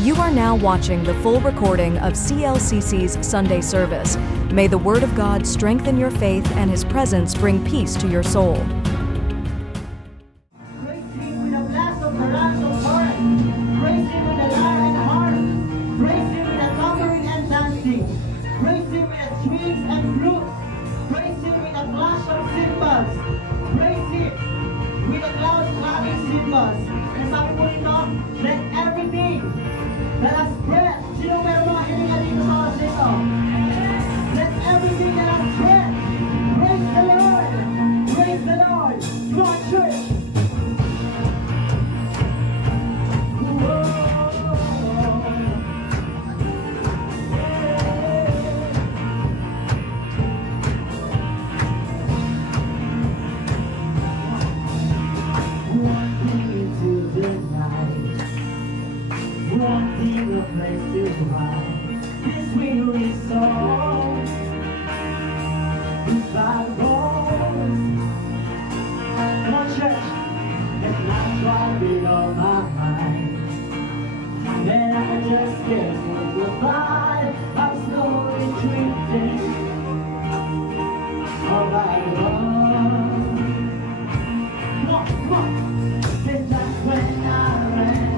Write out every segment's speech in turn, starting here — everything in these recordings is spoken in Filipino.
You are now watching the full recording of CLCC's Sunday service. May the Word of God strengthen your faith and His presence bring peace to your soul. Praise Him with a blast of the rams of Horn. Praise Him with a lyre and a harp. Praise Him with a thundering and dancing. Praise Him with a strings and flutes. Praise Him with a flash of cymbals. Praise Him with a loud clapping cymbals. And sabi po nito, let everything that has breath. Sino meron mga hininga dito sa oras nito? Let everything that has breath praise the Lord. Praise the Lord. Come on, church. Wanting a place to hide this weary soul, this bad bones. Come on, church. It's not driving on my mind, and then I just can't say goodbye. I'm slowly drifting all right along. Come on, come on. Then that's when I ran.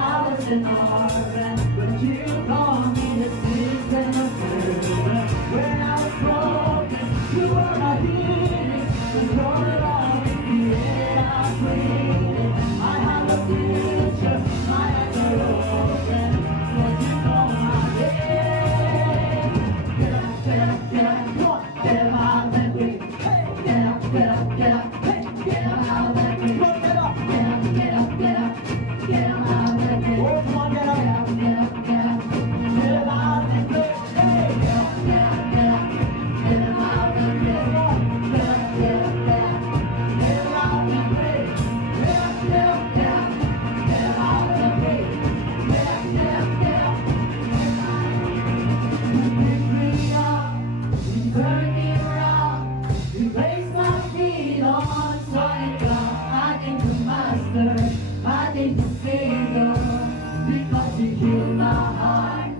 I was an orphan, but you called me the citizen of heaven. When I was broken, you were my healing. The glory of the created, I breathe. I have a future, my eyes are open, for you know my name. Get up, get up, get up, come on, get up out that way. Hey, get up, get up, get up, hey, get up out that way. Get up, get up, get up, get up, get up out that way. Oh, come on, get up, get up, get up, get up, get up out that way. Hey, get up, get up, get up, get up out that way. Get up, get up, get up, get up out that way. Get up, get up, get up, get up out that way. Get up, get up, get up, you pick me up, you turn me around, you place my feet on solid ground. I thank the Master, I thank the Savior, because you healed my heart,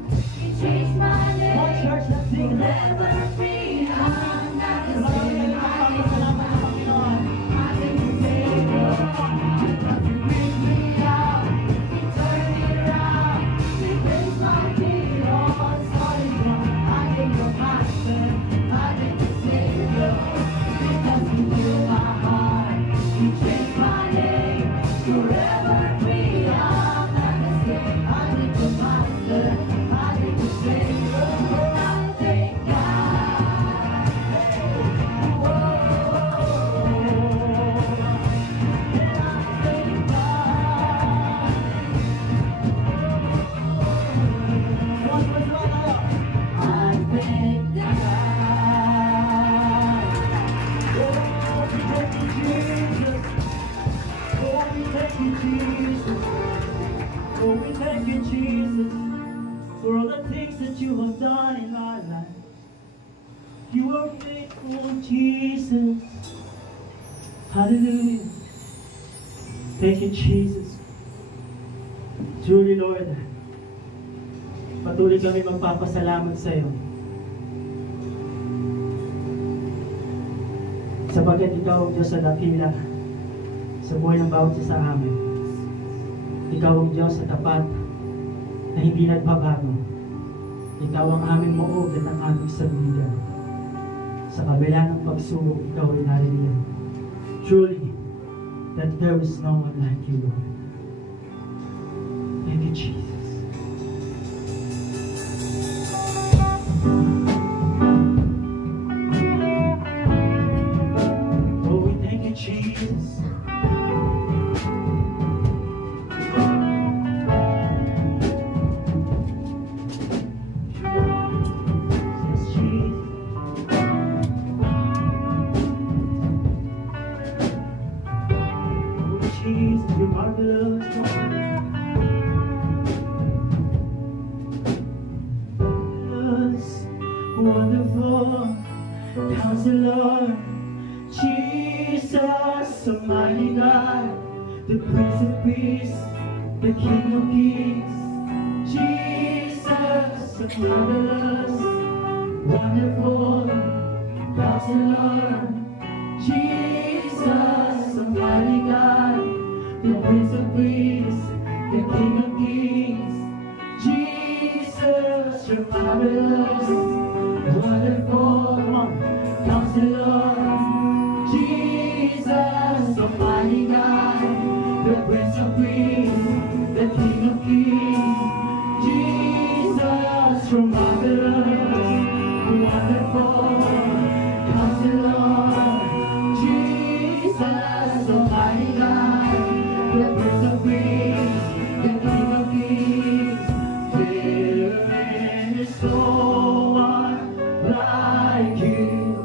you changed my name. One church, let's sing. Forever free, I'm not the same. I thank the Lord, I thank the Savior, because you picked me up, you turned me around, you placed my feet on solid ground. I thank the Master, I thank the Savior, because you healed my heart, you changed my name. Forever free, I'm not the same. I thank the Master, I thank the Savior, I thank God. Whoa, and I thank God. I thank God. Oh, we thank you, Jesus. Oh, we thank you, Jesus, for all the things that you have done in our life. You are faithful, Jesus. Hallelujah. Thank you, Jesus. Truly, Lord, patuloy kami magpapasalamat sa iyo. Sapagkat ikaw ang Diyos sa dakila sa buhay ng bawat isa sa amin. Ikaw ang Diyos sa tapat na hindi nagbabago. Ikaw ang aming muog at ang aming sandigan. Sa kabila ng pagsubok, ikaw ay naririyan. Truly, that there is no one like you, Lord. Thank you, Jesus. Oh, we thank you, Jesus. Jesus, you're marvelous. Marvelous, wonderful, Counselor, Jesus, Almighty God, the Prince of Peace, the King of Kings. Jesus, marvelous, wonderful, Counselor, Jesus, Almighty God, the Prince of Peace, the King of Kings. Jesus, you're marvelous, wonderful, Counselor. Jesus, Almighty God, the Prince of Peace, the King of Kings. Jesus, you're marvelous, wonderful, Counselor. Jesus, Almighty God, the Prince of Peace, the King of Kings. There is no one like you.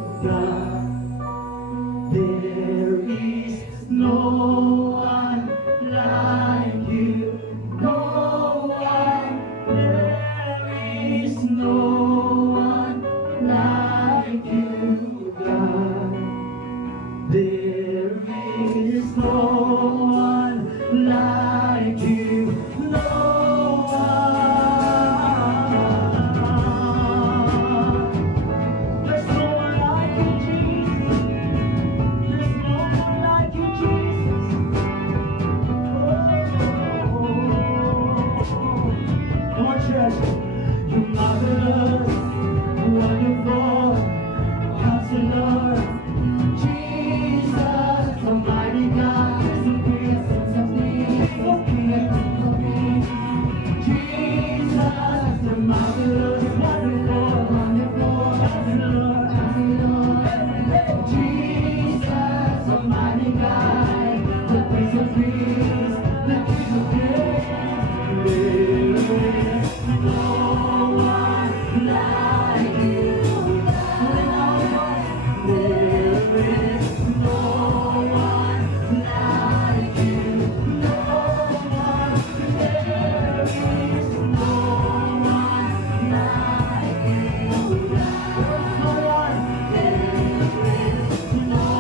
Jesus, you're marvelous, wonderful, Counselor. Jesus, Almighty God, the Prince of Peace, the King of Kings. Jesus, the marvelous, wonderful, Counselor. Jesus, Almighty God, the Prince of Peace, the King of Kings. There is no one like you. There is no one like you. No one. There is no one like you. There is no one. There is no one like you. There is no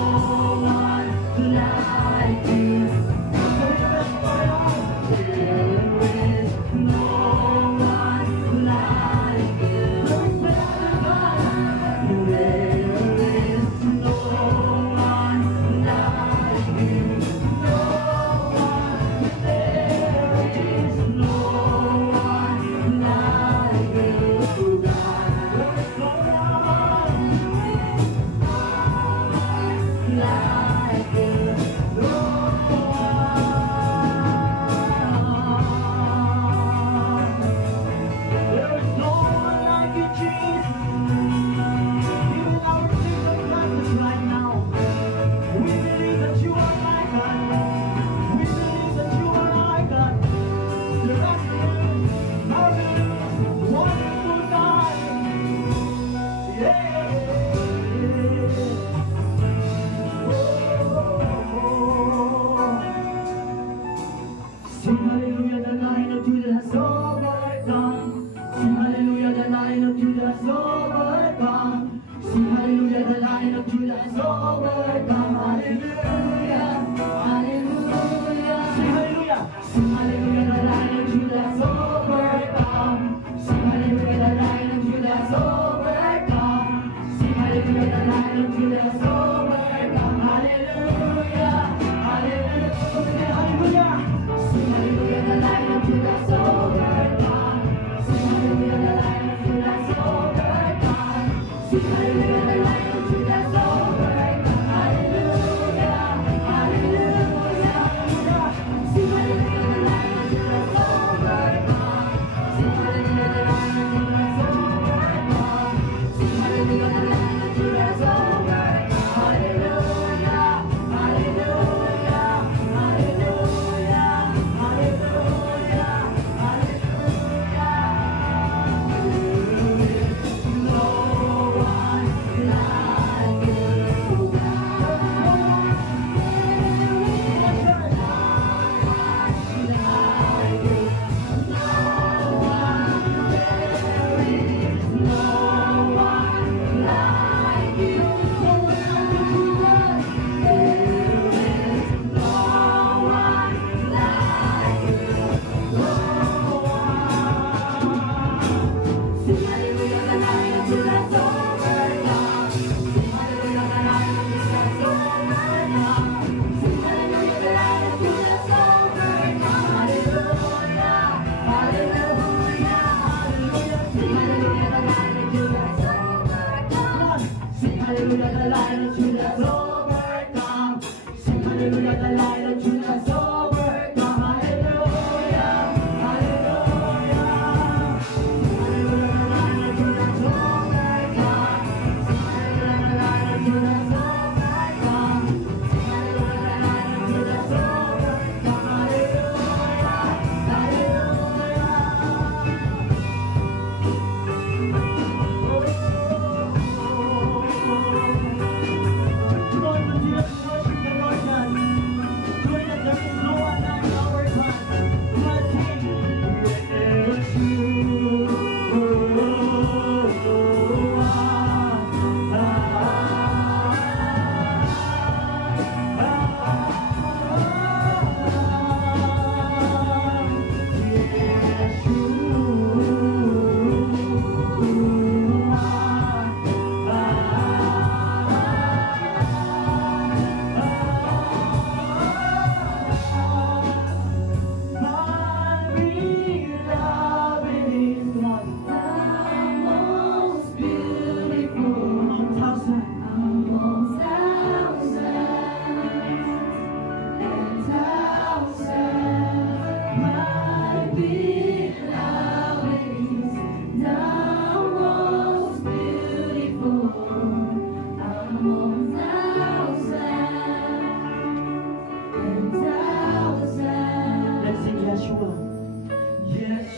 one like you. Sing hallelujah, the Lion of Judah has overcome. Sing hallelujah, the Lion of Judah has overcome. Sing hallelujah, the Lion of Judah has overcome. Hallelujah, hallelujah. Sing hallelujah. Sing hallelujah, the Lion of Judah has overcome. Sing hallelujah, the Lion of Judah has overcome. Sing hallelujah, the Lion of Judah has overcome. Hallelujah, hallelujah, hallelujah. Sing hallelujah, the Lion of Judah has overcome. Sing hallelujah, the Lion of Judah has overcome. Sing hallelujah, the Lion of Judah has overcome. Hallelujah, hallelujah. Sing hallelujah, the Lion of Judah has overcome. Sing hallelujah, the Lion of Judah has overcome. Sing hallelujah, the Lion of Judah has overcome. Hallelujah, hallelujah, hallelujah, hallelujah, hallelujah. No one like you, God. Hallelujah, the Lion of Judah has overcome. Sing hallelujah, the Lion of Judah has overcome. Hallelujah, hallelujah. Hallelujah, the Lion of Judah has overcome. Sing hallelujah, the Lion of Judah has overcome. Sing hallelujah, the Lion of Judah has overcome. Hallelujah, hallelujah.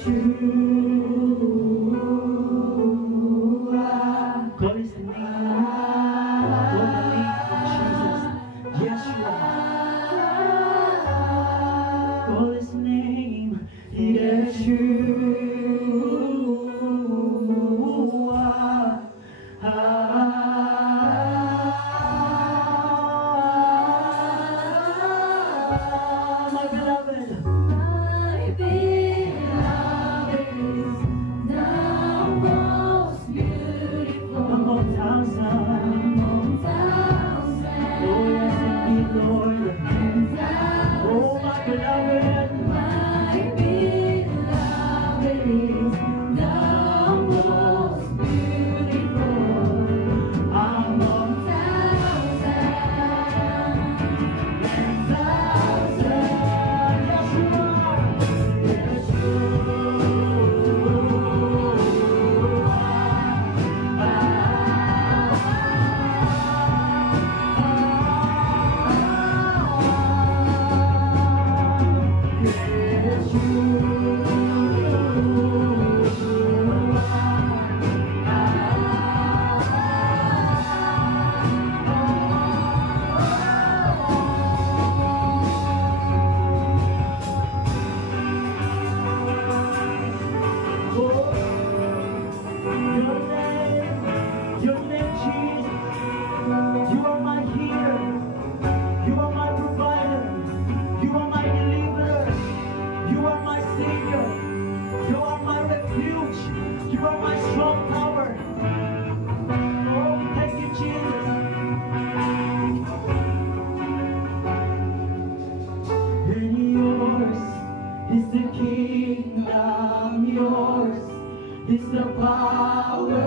Call his name. Call the name of Jesus. Yeshua. Call his name. Yeshua. My beloved. It's the power,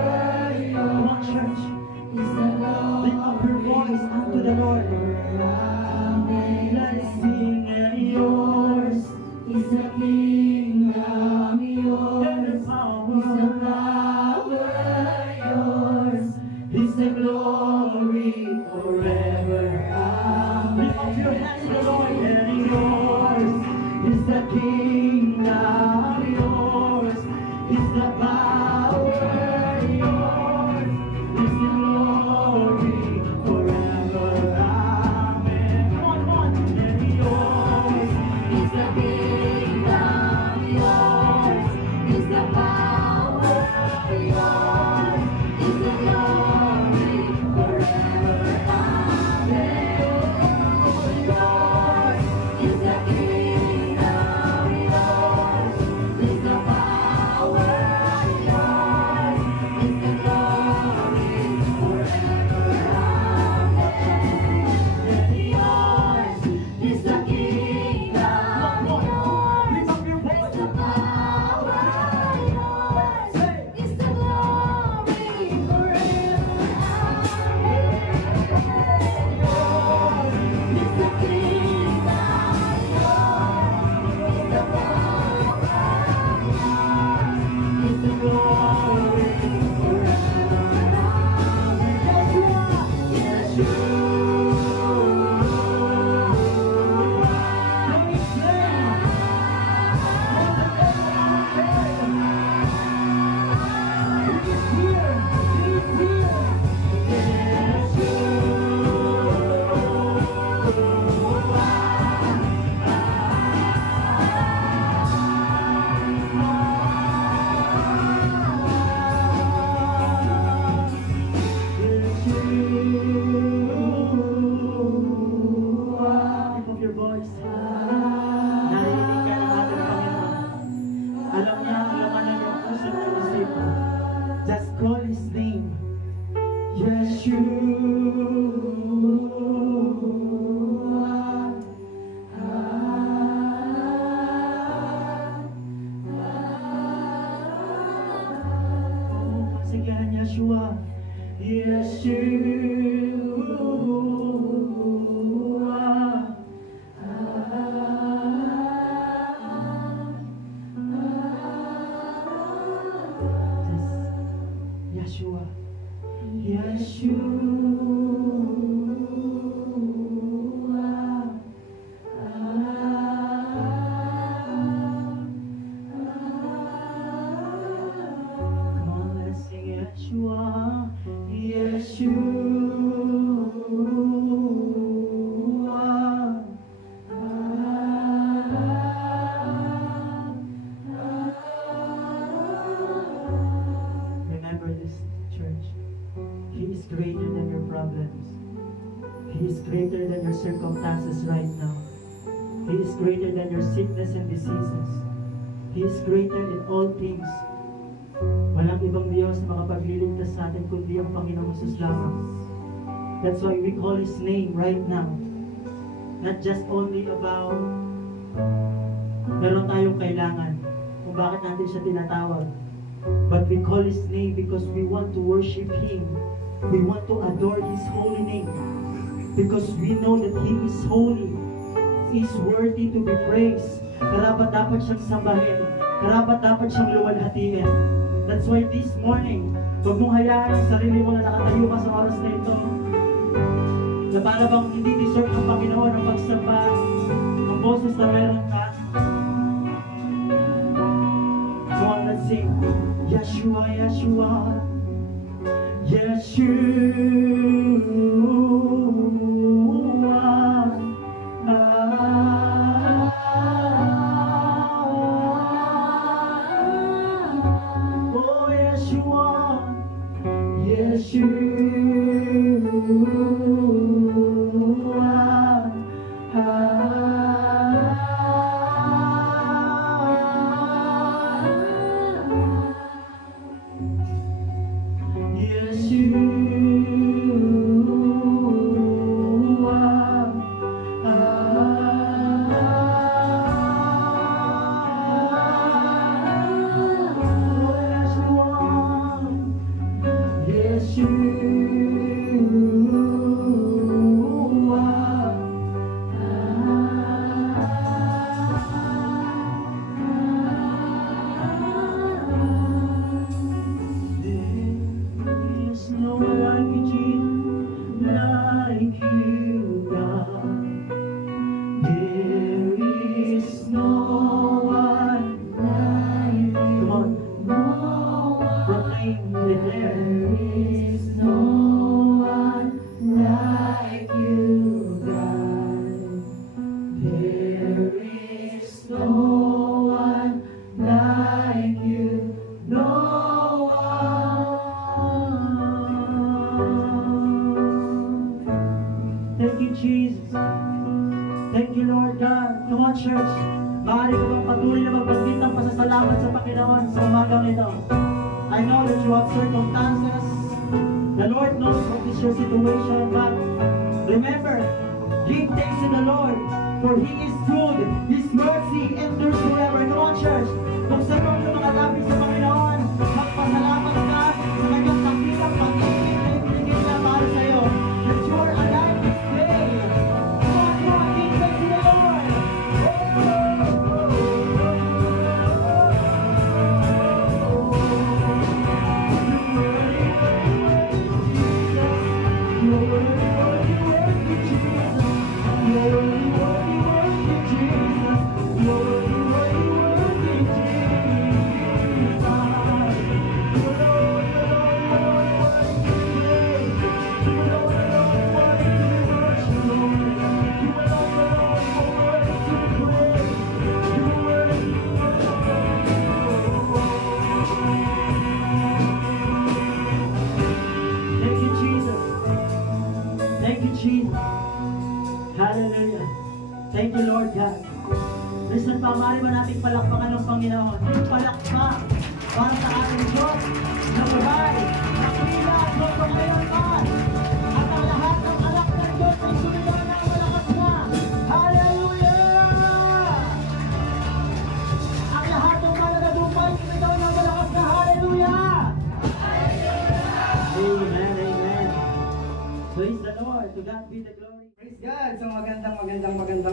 come on church, lift up your voice unto the Lord. Let's sing, and yours is the kingdom, yours is the power, yours is the glory forever. Lift up your hands to the Lord, and yours is the kingdom, yours is the power, yours is the glory forever. Amen. Come on, come on. And yours is the kingdom, yours is the power, yours is the glory forever. Amen. Yours is the kingdom, yours is the power. Just call his name, Yeshua. Once again, Yeshua, Yeshua. Yeshua, Yeshua. He is greater than your circumstances right now. He is greater than your sickness and diseases. He is greater in all things. Walang ibang Diyos na makapagliligtas sa atin kundi ang Panginoong Jesus lamang. That's why we call His name right now. Not just only about meron tayong kailangan kung bakit natin siya tinatawag. But we call His name because we want to worship Him. We want to adore His holy name. Because we know that He is holy. He is worthy to be praised. Dapat siyang sambahin. Dapat siyang luwalhatiin. That's why this morning, huwag mong hayaan ang sarili mo na nakatayo ka sa oras na ito. Na para bang hindi deserve ng Panginoon ang pagsamba, ang boses na meron ka. So let's sing. Yeshua, Yeshua, Yeshua. Oh, Yeshua, Yeshua.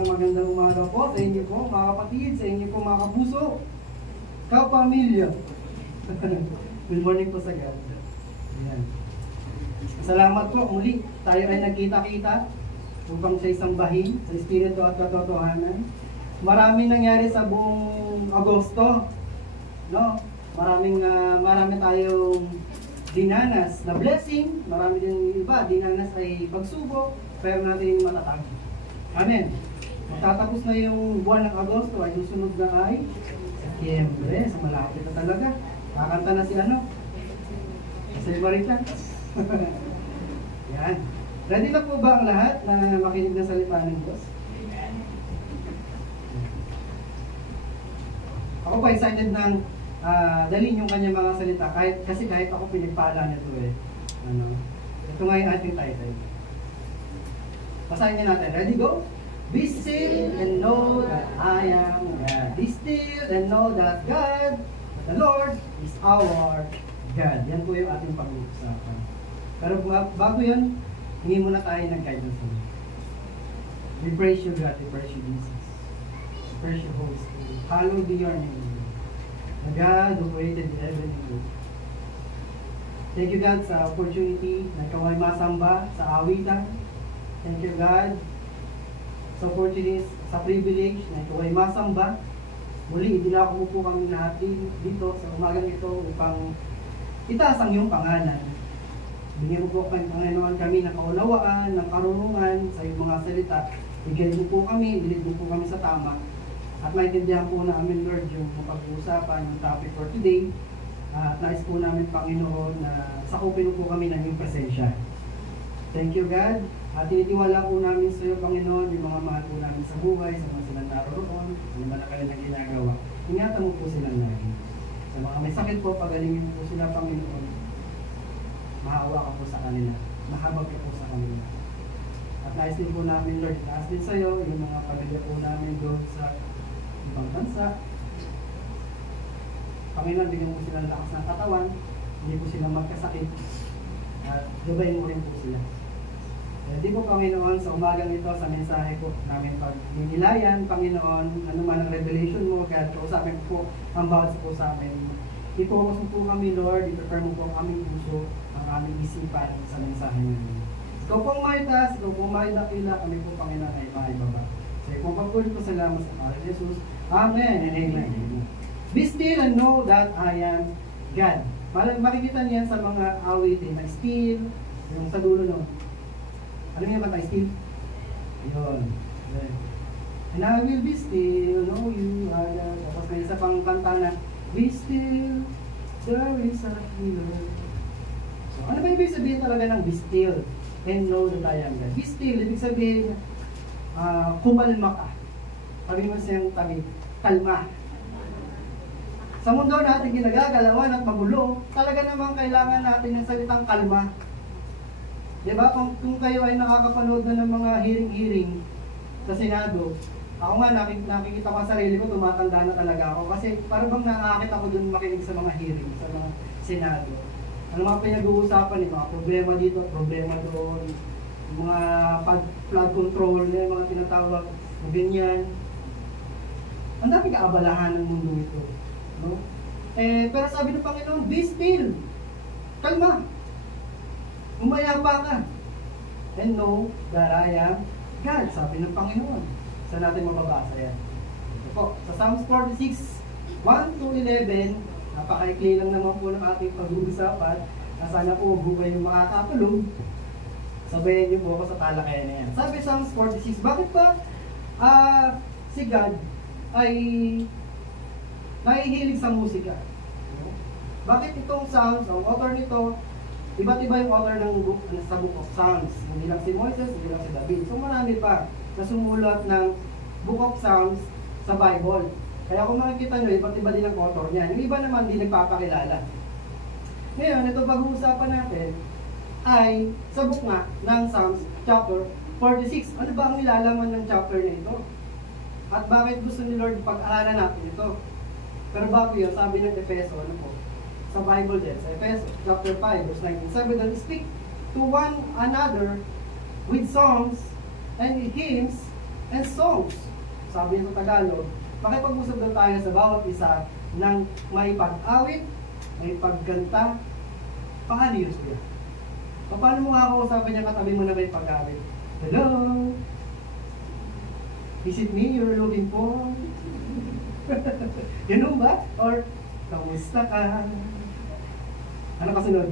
Magandang umaga po sa inyo po mga kapatid, sa inyo po mga kapuso, kapamilya. Good morning po sa God. Ayan. Salamat po muli. Tayo ay nagkita-kita upang sa isang bahin, sa espiritu at katotohanan. Maraming nangyari sa buong Agosto. No? Marami tayong dinanas na blessing. Marami din iba, dinanas ay pagsubok, pero natin matatag. Amen. Matatapos na yung buwan ng Agosto, ay susunod na ay Setyembre. Sa malapit na talaga. Kakanta na si ano? Si Marita. Yan. Ready na po ba ang lahat na makinig ng salita ng Diyos? Ako pa excited ng dalhin yung kanyang mga salita kasi kahit ako pinagpala nito eh. Ito nga yung ating title. Basahin niya natin. Ready, go? Be still and know that I am God. Be still and know that God, the Lord, is our God. Yan po yung ating pag-uusapan. Pero bago yan, hingi muna tayo ng guidance. We praise you, God. We praise you, Jesus. We praise you, Holy Spirit. Hallowed be your name. The God who created the heaven and earth. Thank you, God, sa opportunity na ikaw ay masamba sa awitan. Thank you, God, sa opportunity, sa privilege na ikaw ay masamba. Muli, idinako mo po kami natin dito sa umagang ito upang itaas ang iyong pangalan. Bigyan mo po kami, Panginoon, kami ng kaunawaan, ng karunungan sa iyong mga salita. Bigyan mo po kami, dilid mo po kami sa tama. At maintindihan po namin, Lord, yung pag-uusapan, yung topic for today. At nais po namin, Panginoon, na sakupin po kami ng iyong presensya. Thank you, God. At tinitiwala po namin sa iyo, Panginoon, yung mga mahal po namin sa buhay, sa mga silang naroon, ano ba na kanilang ginagawa. Ingatan mo po silang lagi. Sa mga may sakit po, pagalingin mo po sila, Panginoon. Mahawa ka po sa kanila. Mahabag ka po sa kanila. At nais din po namin, Lord, taas din sa iyo, yung mga pamilya po namin doon sa ibang bansa. Panginoon, bigyan po silang lakas ng katawan, hindi po sila magkasakit. At gabayin mo rin po sila. Hindi po, Panginoon, sa umagang ito, sa mensahe po namin pag-ninilayan, Panginoon, ano man ang revelation mo, God, kausapin po ang bawat po sa amin. I-focus mo po kami, Lord, i-prepare mo po ang aming puso, ang aming isipan sa mensahe namin. Ikaw pong maitas, ikaw pong maidakila, kami po, Panginoon, ay maibaba. So, ikaw pagkulit po salamat sa Panginoon Jesus. Amen and amen. Be still and know that I am God. Makikita niyan sa mga awitin na still, yung sa dulo no. Ano yung kanta? Still? Yun. And I will be still, know you are God. Tapos may isa pang kanta na, be still, there is a healer. So, ano ba ibig sabihin talaga ng be still and know that I am God? Be still, ibig sabihin, kumalma ka. Sabi mo siyang tabi, kalma. Sa mundo natin ginagagalawan at magulo, talaga namang kailangan natin ng salitang kalma. Diba? Kung kayo ay nakakapanood na ng mga hearing sa Senado, ako nga nakikita ko sa sarili ko, tumatanda na talaga ako. Kasi parang bang nakakita ko dun makinig sa mga hearing, sa mga Senado. Ano mga pinag-uusapan, yung mga problema dito, problema doon, mga flood control, yung mga tinatawag, ganyan. Ang dami kaabalahan ng mundo ito. No? Pero sabi ng Panginoon, be still. Kalma. Umayapa ka. And know that I am God. Sabi ng Panginoon. Saan natin mababasa yan? Ito po. Sa Psalms 46, 1-11, napakaikli lang naman po ng ating pag-uusapan. Sana po buhay yung makakatulog. Sabayan niyo po ako sa talakayan na yan. Sabi Psalms 46, bakit ba si God ay nahihilig sa musika? Bakit itong Psalms, ang author nito, iba't iba yung author ng book, sa Book of Psalms. Hindi lang si Moises, hindi lang si David. So marami pa na sumulat ng Book of Psalms sa Bible. Kaya kung makikita nyo, iba't iba din ang author niya. Yung iba naman hindi nagpapakilala. Ngayon, ito pag-uusapan natin ay sa book nga ng Psalms chapter 46. Ano ba ang nilalaman ng chapter na ito? At bakit gusto ni Lord pag-aralan natin ito? Pero bago yun, sabi ng Efeso, ano po? Sa Bible din, sa Efeso chapter 5, verse 19, sabi that speak to one another with songs and hymns and songs. Sabi sa Tagalog, makipag-usap daw tayo sa bawat isa ng may pag-awit, may pagganta. Paano yun siya? Paano mo nga kausapin niya katabi mo na may pag-awit? Hello? Is it me you're looking for? Ganun ba? Or, kamusta ka? Ano kasunod?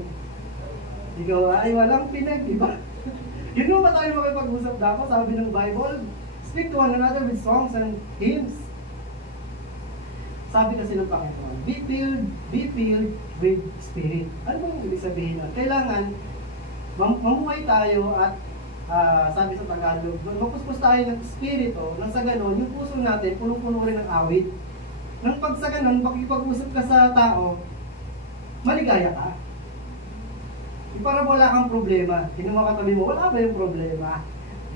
Ikaw ay walang pinag, di ba? Ganun ba tayo makipag-usap dapat? Sabi ng Bible, speak to one another with songs and hymns. Sabi kasi ng Panginoon, be filled with Spirit. Ano bang ibig sabihin? Kailangan mamuhay tayo at sabi sa Tagalog, mapuspos tayo ng espiritu, nang sa ganon, yung puso natin, punong-puno rin ng awit. Nang pag sa ganon, makikipag-usap ka sa tao, maligaya ka. Para wala kang problema. Tingnan mo katabi mo, wala ba yung problema?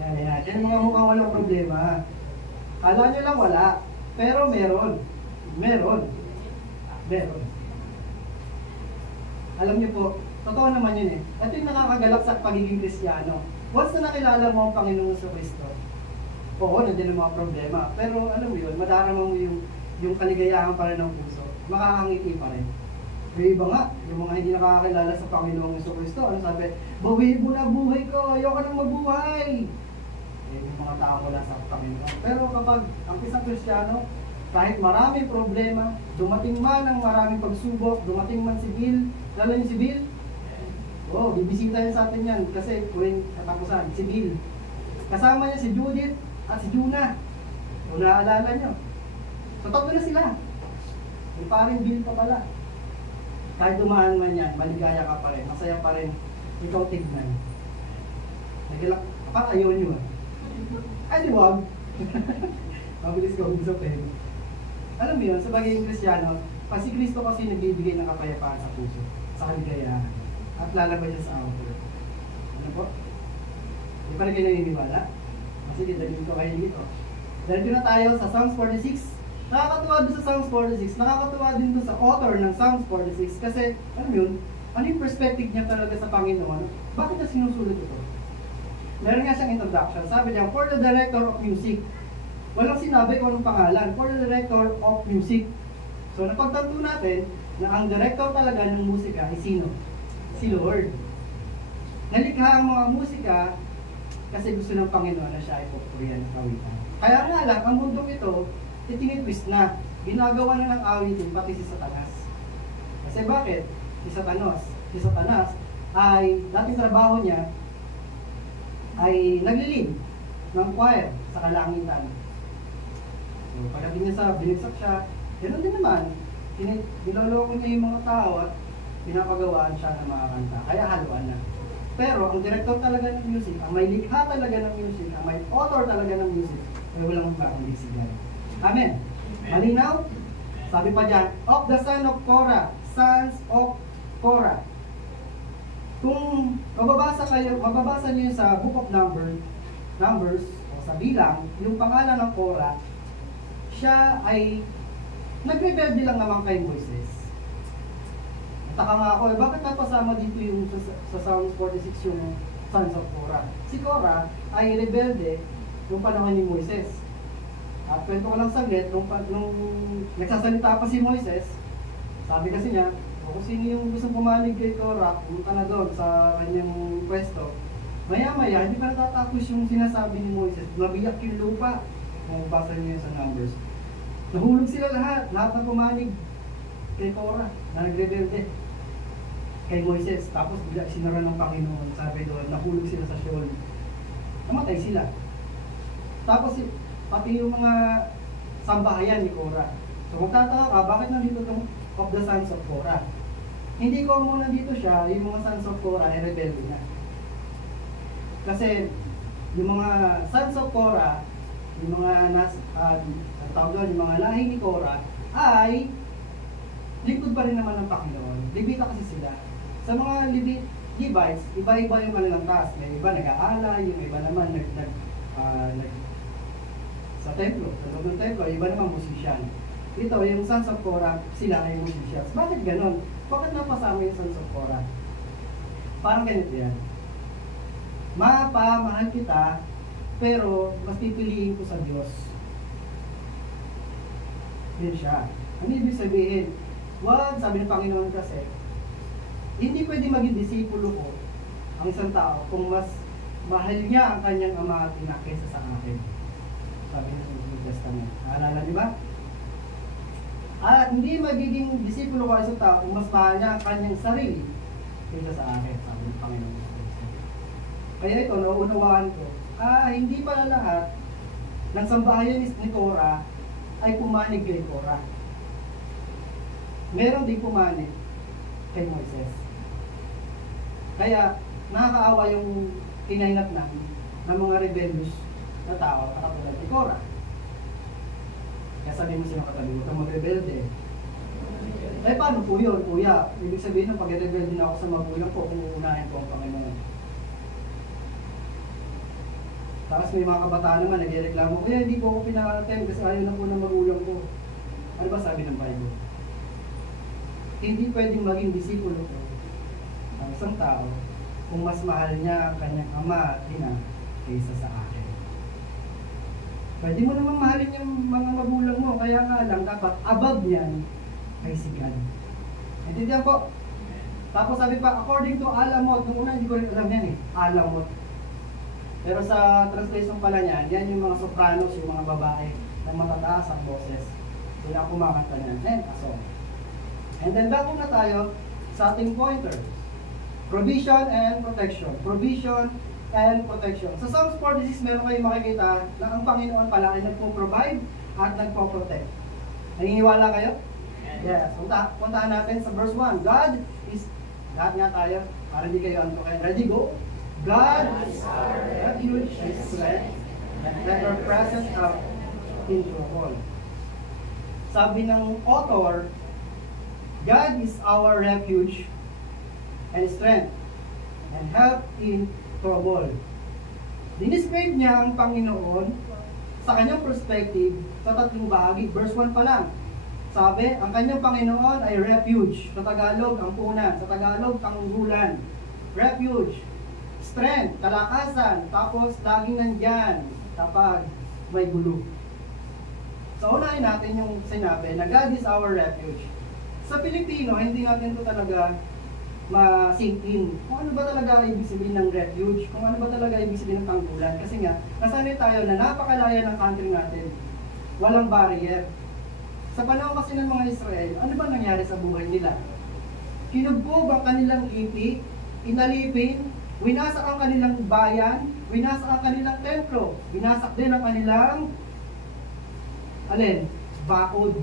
Yan. Yan mga mukhang walang problema. Kala nyo lang wala. Pero meron. Meron. Alam nyo po, totoo naman yun eh. Ito yung nakakagalak sa pagiging Kristiyano. Once na nakilala mo ang Panginoon sa Kristo, oo, nandiyan ang mga problema. Pero alam mo yun, madarama mo yung kaligayahan pa rin ng puso. Makakangiti pa rin. Yung iba nga, yung mga hindi nakakakilala sa Panginoong Jesucristo, ano sabi? Bawiin mo na buhay ko, ayoko nang mabuhay. Yung mga tao wala sa Panginoon. Pero kapag ang isang Kristiyano, kahit maraming problema, dumating man ang maraming pagsubok, dumating man si Bill, lalo yung si Bill, bibisita niya sa atin yan, kasi kung katapusan, si Bill. Kasama niya si Judith at si Juna. Kung naaalala niyo. So, tatlo na sila. Yung paring Bill pa pala. Kahit dumaan man yan, maligaya ka pa rin, masaya pa rin, ikaw tignan. Nagilak, parang ayaw nyo Ay, di wag. Mabilis ka sa pen. Alam mo yun, sa pagiging Kristiyano, si Kristo kasi nagbibigay ng kapayapaan sa puso, sa kaligayahan, at lalabas siya sa outward. Ano po? Di pa rin kayo naniniwala? Sige, dalhin ko kayo dito. Dalhin na tayo sa Psalms 46. Nakakatuwa doon sa Psalms 46, nakakatuwa din doon sa author ng Psalms 46 kasi, alam yun, ano yung perspective niya talaga sa Panginoon? Bakit niya sinusulat ito? Meron nga siyang introduction. Sabi niya, for the director of music. Walang sinabi kung anong pangalan. For the director of music. So, napagtanto natin na ang director talaga ng musika ay sino? Si Lord. Nalikha ang mga musika kasi gusto ng Panginoon na siya ay pupurihan ng kawitan. Kaya nga lang, ang mundong ito, itinitwist na, ginagawa na ng awitin pati si Satanas. Kasi bakit? Si Satanas ay, dating trabaho niya, ay naglilid ng choir sa kalangitan. So, pagdating niya sa binigsak siya, ganoon din naman, niloloko niya yung mga tao at pinapagawaan siya ng mga kanta. Kaya haluan na. Pero ang director talaga ng music, ang may likha talaga ng music, ang may author talaga ng music, ay walang magbakundi si God. Amen. Malinaw? Sabi pa dyan, of the son of Korah, sons of Korah. Kung mababasa niyo sa Book of Numbers, o sa bilang, yung pangalan ng Korah, siya ay nagrebelde lang naman kay Moises. Nataka nga ako, bakit napasama dito yung sa Psalms 46 yung sons of Korah? Si Korah ay rebelde nung panahon ni Moises. At kwento ko lang saglit, nung nagsasalita pa si Moises, sabi kasi niya, kung sino yung gusto pumanig kay Korah, pumunta na doon sa kanyang pwesto. Maya-maya, hindi pa natatapos yung sinasabi ni Moises, nabiyak yung lupa. Kung basa niyo sa Numbers. Nahulog sila lahat ng pumanig kay Korah, na nagrebelde kay Moises. Tapos bigla sinara ng Panginoon, sabi doon, nahulog sila sa Sheol. Namatay sila. Tapos pati yung mga sambahayan ni Korah. So kung tataka ka, bakit nandito itong of the sons of Korah? Hindi ko muna dito siya, yung mga sons of Korah ay rebelde na. Kasi yung mga sons of Korah, yung mga yung mga lahi ni Korah ay lingkod pa rin naman ng Panginoon. Levita kasi sila. Sa mga Levites, iba-iba yung kanilang task. May iba nag-aalay, yung iba naman sa templo, sa loob ng templo, iba naman musician. Ito, yung sons of Korah, sila ay musicians. Bakit ganon? Bakit napasama yung sons of Korah? Parang ganito yan. Mahal kita, pero mas pipiliin ko sa Diyos. Yan siya. Ano ibig sabihin? Wag, sabi ng Panginoon kasi, hindi pwede maging disipulo ko ang isang tao kung mas mahal niya ang kanyang ama at ina kaysa sa akin. Sabi ng New Testament. Naalala niyo ba? At hindi magiging disipulo ko ang isang tao kung mas mahal niya ang kanyang sarili kaysa sa akin. Sabi ng Panginoon. Kaya ito, nauunawaan ko, hindi pala lahat ng sambahayan ni Korah ay pumanig kay Korah. Meron din pumanig kay Moises. Kaya nakakaawa yung kinainat namin ng mga rebellious na tao katulad ni Korah. Kaya sabi mo sino katabi, huwag kang magrebelde. Eh paano po yun, kuya? Ibig sabihin ng pag-rebelde na ako sa magulang ko, kung uunahin ko ang Panginoon. Tapos may mga kabataan naman, nagreklamo, kuya hindi po ako pinaka-attend kasi ayaw na po ng magulang ko. Ano ba sabi ng Bible? Hindi pwedeng maging disipulo ko ang isang tao kung mas mahal niya ang kanyang ama at ina kaysa sa akin. Pwede mo naman mahalin yung mga magulang mo, kaya nga lang dapat above niyan ay si God. Intindihan po? Tapos sabi pa, according to Alamot, nung una hindi ko rin alam yan Alamot. Pero sa translation pala niyan, yan yung mga sopranos, yung mga babae na matataas ang boses. Sila kumakanta niyan. And then bago na tayo sa ating pointer. Provision and protection. Provision and protection. Sa Psalms 46, meron kayong makikita na ang Panginoon pala ay nagpo-provide at nagpo-protect. Naniniwala kayo? Yes. Puntahan natin sa verse 1. God is, lahat nga tayo, para hindi kayo antukin. Ready, go? God is our refuge and strength, and ever present help in trouble. Sabi ng author, God is our refuge and strength, and help in trouble. Dinescribe niya ang Panginoon sa kanyang perspective sa tatlong bahagi. Verse 1 pa lang. Sabi, ang kanyang Panginoon ay refuge. Sa Tagalog, ang punan. Sa Tagalog, tanggulan. Refuge. Strength, kalakasan. Tapos, laging nandyan kapag may gulo. So, unahin natin yung sinabi na God is our refuge. Sa Pilipino, hindi natin ito talaga ma-sink in. Kung ano ba talaga ibig sabihin ng refuge, kung ano ba talaga ibig sabihin ng tanggulan. Kasi nga, nasanay tayo na napakalaya ng country natin. Walang barrier. Sa panahon kasi ng mga Israel, ano ba nangyari sa buhay nila? Kinugbog ang kanilang ipi, inalipin, winasak ang kanilang bayan, winasak ang kanilang templo, winasak din ang kanilang bakod,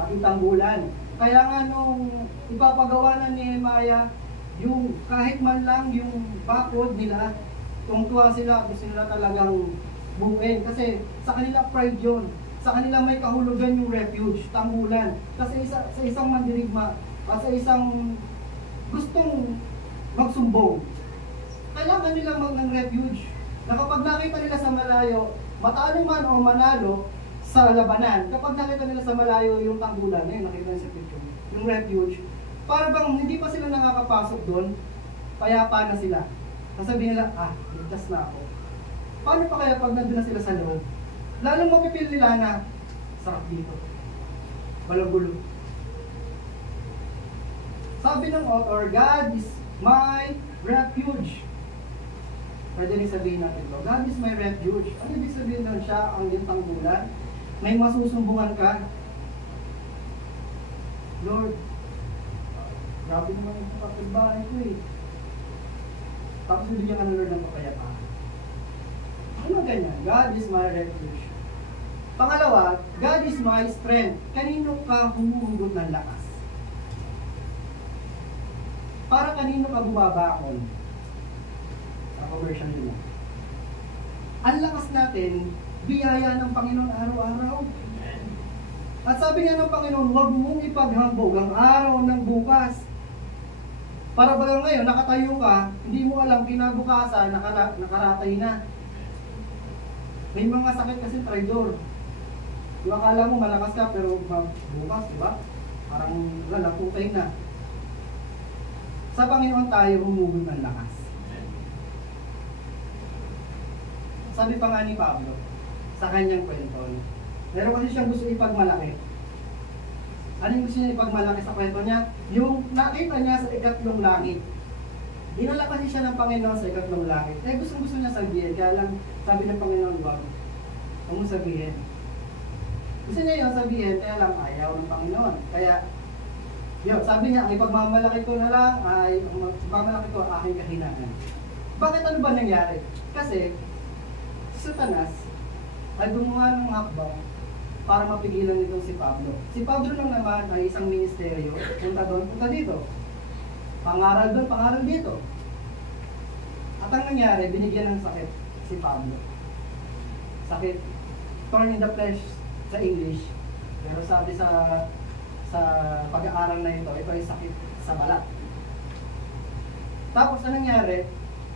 pati tanggulan. Kaya nga nung ipapagawa na ni Nehemiah, yung kahit man lang yung bakod nila, tungtuwa sila, gusto nila talagang buuin. Kasi sa kanila pride yun. Sa kanila may kahulugan yung refuge, tanggulan. Kasi sa isang mandirigma, sa isang gustong magsumbong, kailangan nila ng refuge. Na kapag nakita nila sa malayo, matalo man o manalo sa labanan, kapag nakita nila sa malayo yung tanggulan, ngayon nakita nila sa picture, yung refuge, para bang hindi pa sila nakakapasok doon, payapa na sila. Sasabihin nila, ligtas na ako. Paano pa kaya pag nandun na sila sa loob? Lalong mapipil nila na, sarap dito. Walang gulo. Sabi ng author, God is my refuge. Pwede rin sabihin natin ito, God is my refuge. Ano ibig sabihin nun siya ang iyong tanggulan? May masusumbungan ka. Lord, grabe naman yung kapitbahay ko eh. Tapos bibigyan ka ng Lord ng kapayapaan. Ano ganyan? God is my refuge. Pangalawa, God is my strength. Kanino ka humuhugot ng lakas? Para kanino ka bumabakon? Sa conversion nila. Ang lakas natin, biyaya ng Panginoon araw-araw. At sabi nga ng Panginoon, huwag mong ipaghambog ang araw ng bukas. Para ba ngayon, nakatayo ka, hindi mo alam, kinabukasan, nakaratay na. May mga sakit kasi traidor. Yung akala mo malakas ka, pero bukas, diba? Parang lalaputay na. Sa Panginoon tayo humugot ng lakas. Sabi pa nga ni Pablo, sa kanyang kwento, meron kasi siyang gusto ipagmalaki. Ano yung gusto niya ipagmalaki sa kwento niya? Yung nakita niya sa ikatlong langit. Dinala kasi siya ng Panginoon sa ikatlong langit. Eh gusto niya sabihin, kaya lang sabi ng Panginoon, wag mong sabihin. Gusto niya yung sabihin, kaya lang ayaw ng Panginoon. Kaya, yun, sabi niya, ang ipagmamalaki ko na lang ay, ang ipagmamalaki ko ang aking kahinaan. Bakit ano ba nangyari? Kasi, si Satanas ay gumawa ng hakbang para mapigilan nito si Pablo. Si Pablo lang naman ay isang ministeryo, punta doon, punta dito. Pangaral doon, pangaral dito. At ang nangyari, binigyan ng sakit si Pablo. Sakit, thorn in the flesh sa English. Pero sabi sa pag-aaral na ito ay sakit sa balat. Tapos anong nangyari,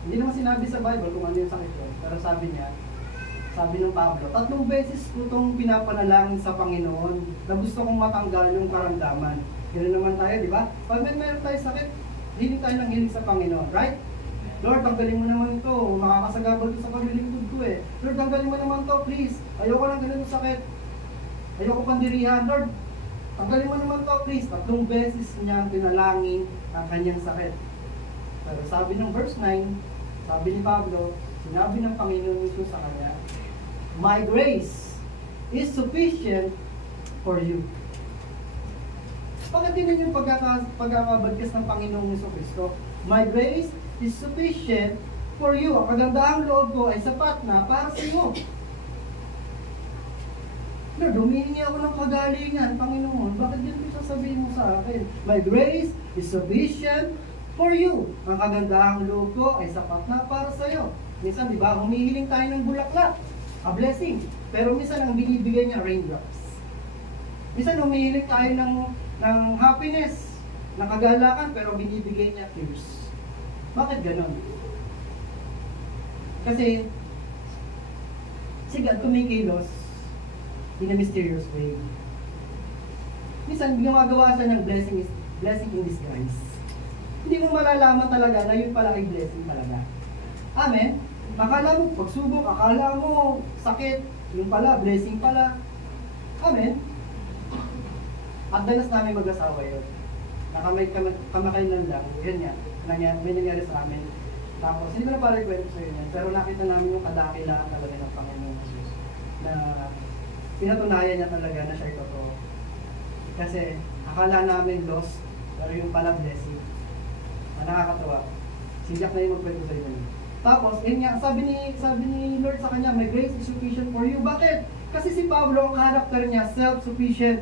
hindi naman sinabi sa Bible kung ano yung sakit ko. Pero sabi niya, sabi ng Pablo, 3 beses ko itong pinapanalangin sa Panginoon na gusto kong matanggal yung karamdaman. Ganoon naman tayo, di ba? Pag meron tayo sakit, hiling tayo ng hiling sa Panginoon, right? Lord, tanggalin mo naman ito. Makakasagabal ito sa paglilingkod ko eh. Lord, tanggalin mo naman ito, please. Ayoko lang ganun sakit. Ayoko pandirihan. Lord, tanggalin mo naman ito, please. 3 beses niya pinalangin ang kanyang sakit. Pero sabi ng verse 9, sabi ni Pablo, sinabi ng Panginoon Jesus sa kanya, my grace is sufficient for you. Pagdating yung pagkakabagkas ng Panginoong Jesucristo, my grace is sufficient for you. Ang kagandahang loob ko ay sapat na para sa iyo. Lord, humihingi ako ng kagalingan, Panginoon. Bakit ganito sasabihin mo sa akin? My grace is sufficient for you. Ang kagandahang loob ko ay sapat na para sa iyo. Minsan, di ba, humihiling tayo ng bulaklak, a blessing. Pero minsan, ang binibigay niya, raindrops. Minsan, humihiling tayo ng happiness, ng kagalakan, pero binibigay niya tears. Bakit ganon? Kasi, si God kumikilos in a mysterious way. Minsan, gumagawa siya ng blessing in disguise. Hindi mo malalaman talaga na yun pala ay blessing talaga. Amen? Akala mo pagsubok, akala mo sakit, yun pala, blessing pala. Amen? At dalas namin mag-asawa yun. Kamakailan lang, yun yan. May nangyari sa amin. Tapos, hindi ko na pala kwento sa inyo, pero nakita namin yung kadakilaan talaga ng Panginoon Jesus na pinatunayan niya talaga na siya'y totoo. Kasi, akala namin lost, pero yung pala blessing. Nakakatawa. Si Jack na yung magkwento sa inyo. Tapos, yun nga, sabi ni Lord sa kanya, my grace is sufficient for you. Bakit? Kasi si Pablo, ang character niya, self-sufficient.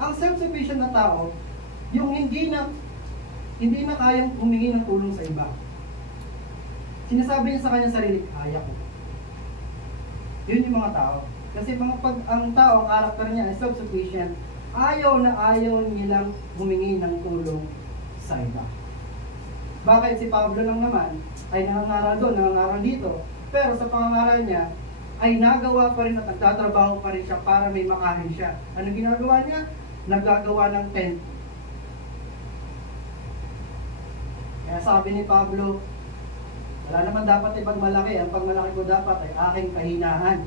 Ang self-sufficient na tao, yung hindi na kayang humingi ng tulong sa iba. Sinasabi niya sa kanya sarili, kaya ko. Yun yung mga tao. Kasi ang tao, ang character niya ay self-sufficient, ayaw nilang humingi ng tulong sa iba. Bakit si Pablo lang naman ay nangangaral doon, nangangaral dito, pero sa pangangaral niya ay nagawa pa rin at nagtatrabaho pa rin siya para may makain siya. Ano ginagawa niya? Naggagawa ng tent. Kaya sabi ni Pablo, wala naman dapat ipagmalaki. Ang pagmalaki ko dapat ay aking kahinaan.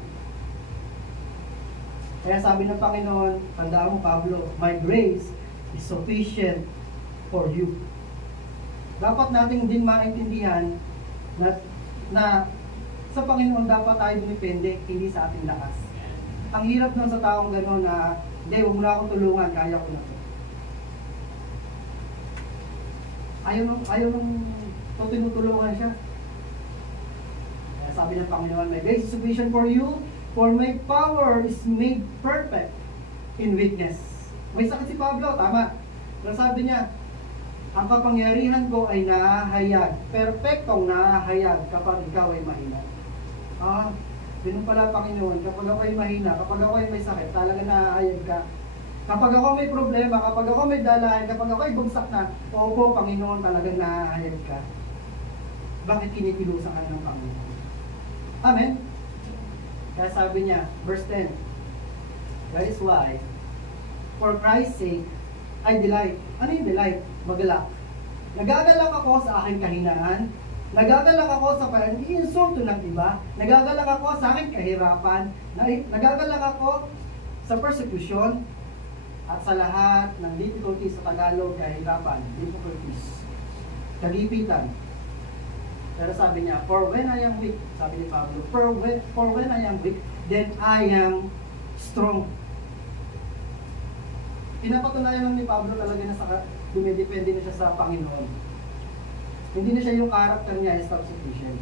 Kaya sabi ng Panginoon, tandaan mo Pablo, my grace is sufficient for you. Dapat nating din maintindihan na sa Panginoon dapat tayo dumipende, hindi sa ating lakas. Ang hirap nun sa taong gano'n na, hindi, huwag mo na akong tulungan, kaya ko na to. Ayaw nung tinutulungan siya. Kaya sabi ng Panginoon, my grace is sufficient for you, for my power is made perfect in weakness. May sakit si Pablo, tama. Pero sabi niya, ang kapangyarihan ko ay nahahayag, perfectong nahahayag kapag ikaw ay mahina. Ganun pala Panginoon, kapag ako ay mahina, kapag ako ay may sakit, talaga nahahayag ka. Kapag ako may problema, kapag ako may dalahan, kapag ako ay bumsak na, opo Panginoon, talagang nahahayag ka. Bakit kinikilusan ka ng Panginoon? Amen? Kaya sabi niya, verse 10, that is why, for Christ's sake, I delight. Ano yung delight? Magalak. Nagagalak ako sa aking kahinaan. Nagagalak ako sa pag-iinsulto ng iba. Nagagalak ako sa aking kahirapan. Nagagalak ako sa persecution. At sa lahat ng difficulties sa Tagalog, kahirapan, difficulties, kagipitan. Pero sabi niya, for when I am weak, sabi ni Pablo, for when I am weak, then I am strong. Pinapatunayan lang ni Pablo talaga na dumidepende na siya sa Panginoon. Hindi na siya yung character niya is self-sufficient.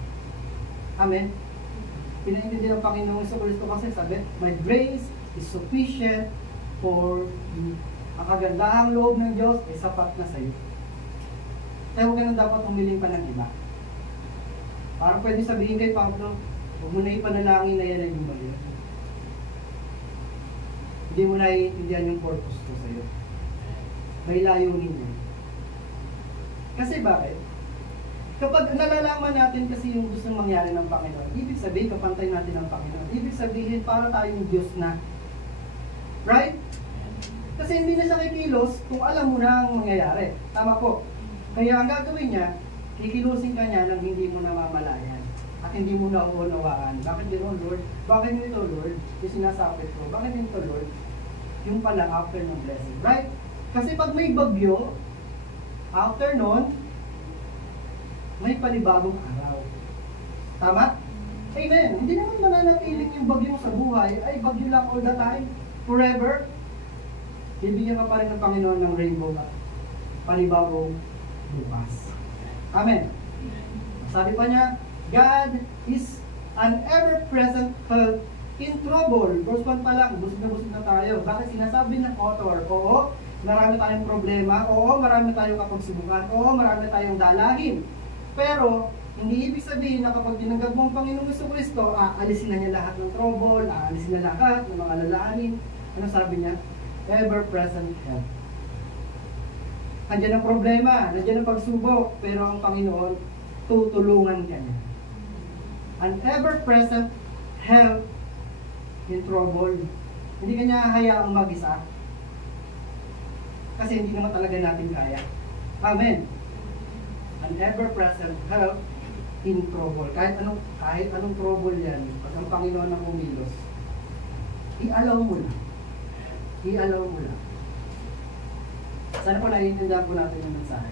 Amen? Pinaintindihan ng Panginoon sa Kristo kasi sabi, my grace is sufficient for you. Ang kagandahang loob ng Diyos ay sapat na sa iyo. Kaya huwag ka nang dapat humiling pa ng iba. Parang pwede sabihin kay Pablo, huwag mo na ipanalangin na yan ay lumayo. Hindi mo naiintindihan yung purpose ko sa'yo. May layunin mo. Kasi bakit? Kapag nalalaman natin kasi yung gusto mangyari ng Panginoon, ibig sabihin, kapantay natin ng Panginoon. Ibig sabihin, para tayong Diyos na. Right? Kasi hindi na siya kikilos kung alam mo na ang mangyayari. Tama po. Kaya ang gagawin niya, kikilusin ka niya nang hindi mo namamalayan. At hindi mo na uunawaan. Bakit gano'n, Lord? Bakit nito, Lord? Yung sinasapit ko. Bakit nito, Lord? Yung pala after ng blessing. Right? Kasi pag may bagyo, after nun, may panibagong araw. Tama? Amen. Hindi naman mananatiling yung bagyo sa buhay ay bagyo lang all the time. Forever. Bibigyan ka pa rin ng Panginoon ng rainbow ka. Panibagong bukas. Amen. Sabi pa niya, God is an ever-present help in trouble. Verse 1 pa lang, busog na tayo. Bakit sinasabi ng author? Oo, marami tayong problema. Oo, marami tayong kapagsubukan. Oo, marami tayong dalahin. Pero, hindi ibig sabihin na kapag tinanggap mo ang Panginoong Jesucristo, aalisin na niya lahat ng trouble, aalisin na lahat ng mga alalahanin. Ano sabi niya? Ever-present help. Nandiyan ang problema, nandiyan ang pagsubok, pero ang Panginoon, tutulungan ka niya. An ever-present help in trouble. Hindi ka niya hayaang mag-isa. Kasi hindi naman talaga natin kaya. Amen. An ever-present help in trouble. Kahit anong trouble yan, pag ang Panginoon ang umilos, i-allow mo na. I-allow mo na. Sana po naiintindihan po natin yung mensahe.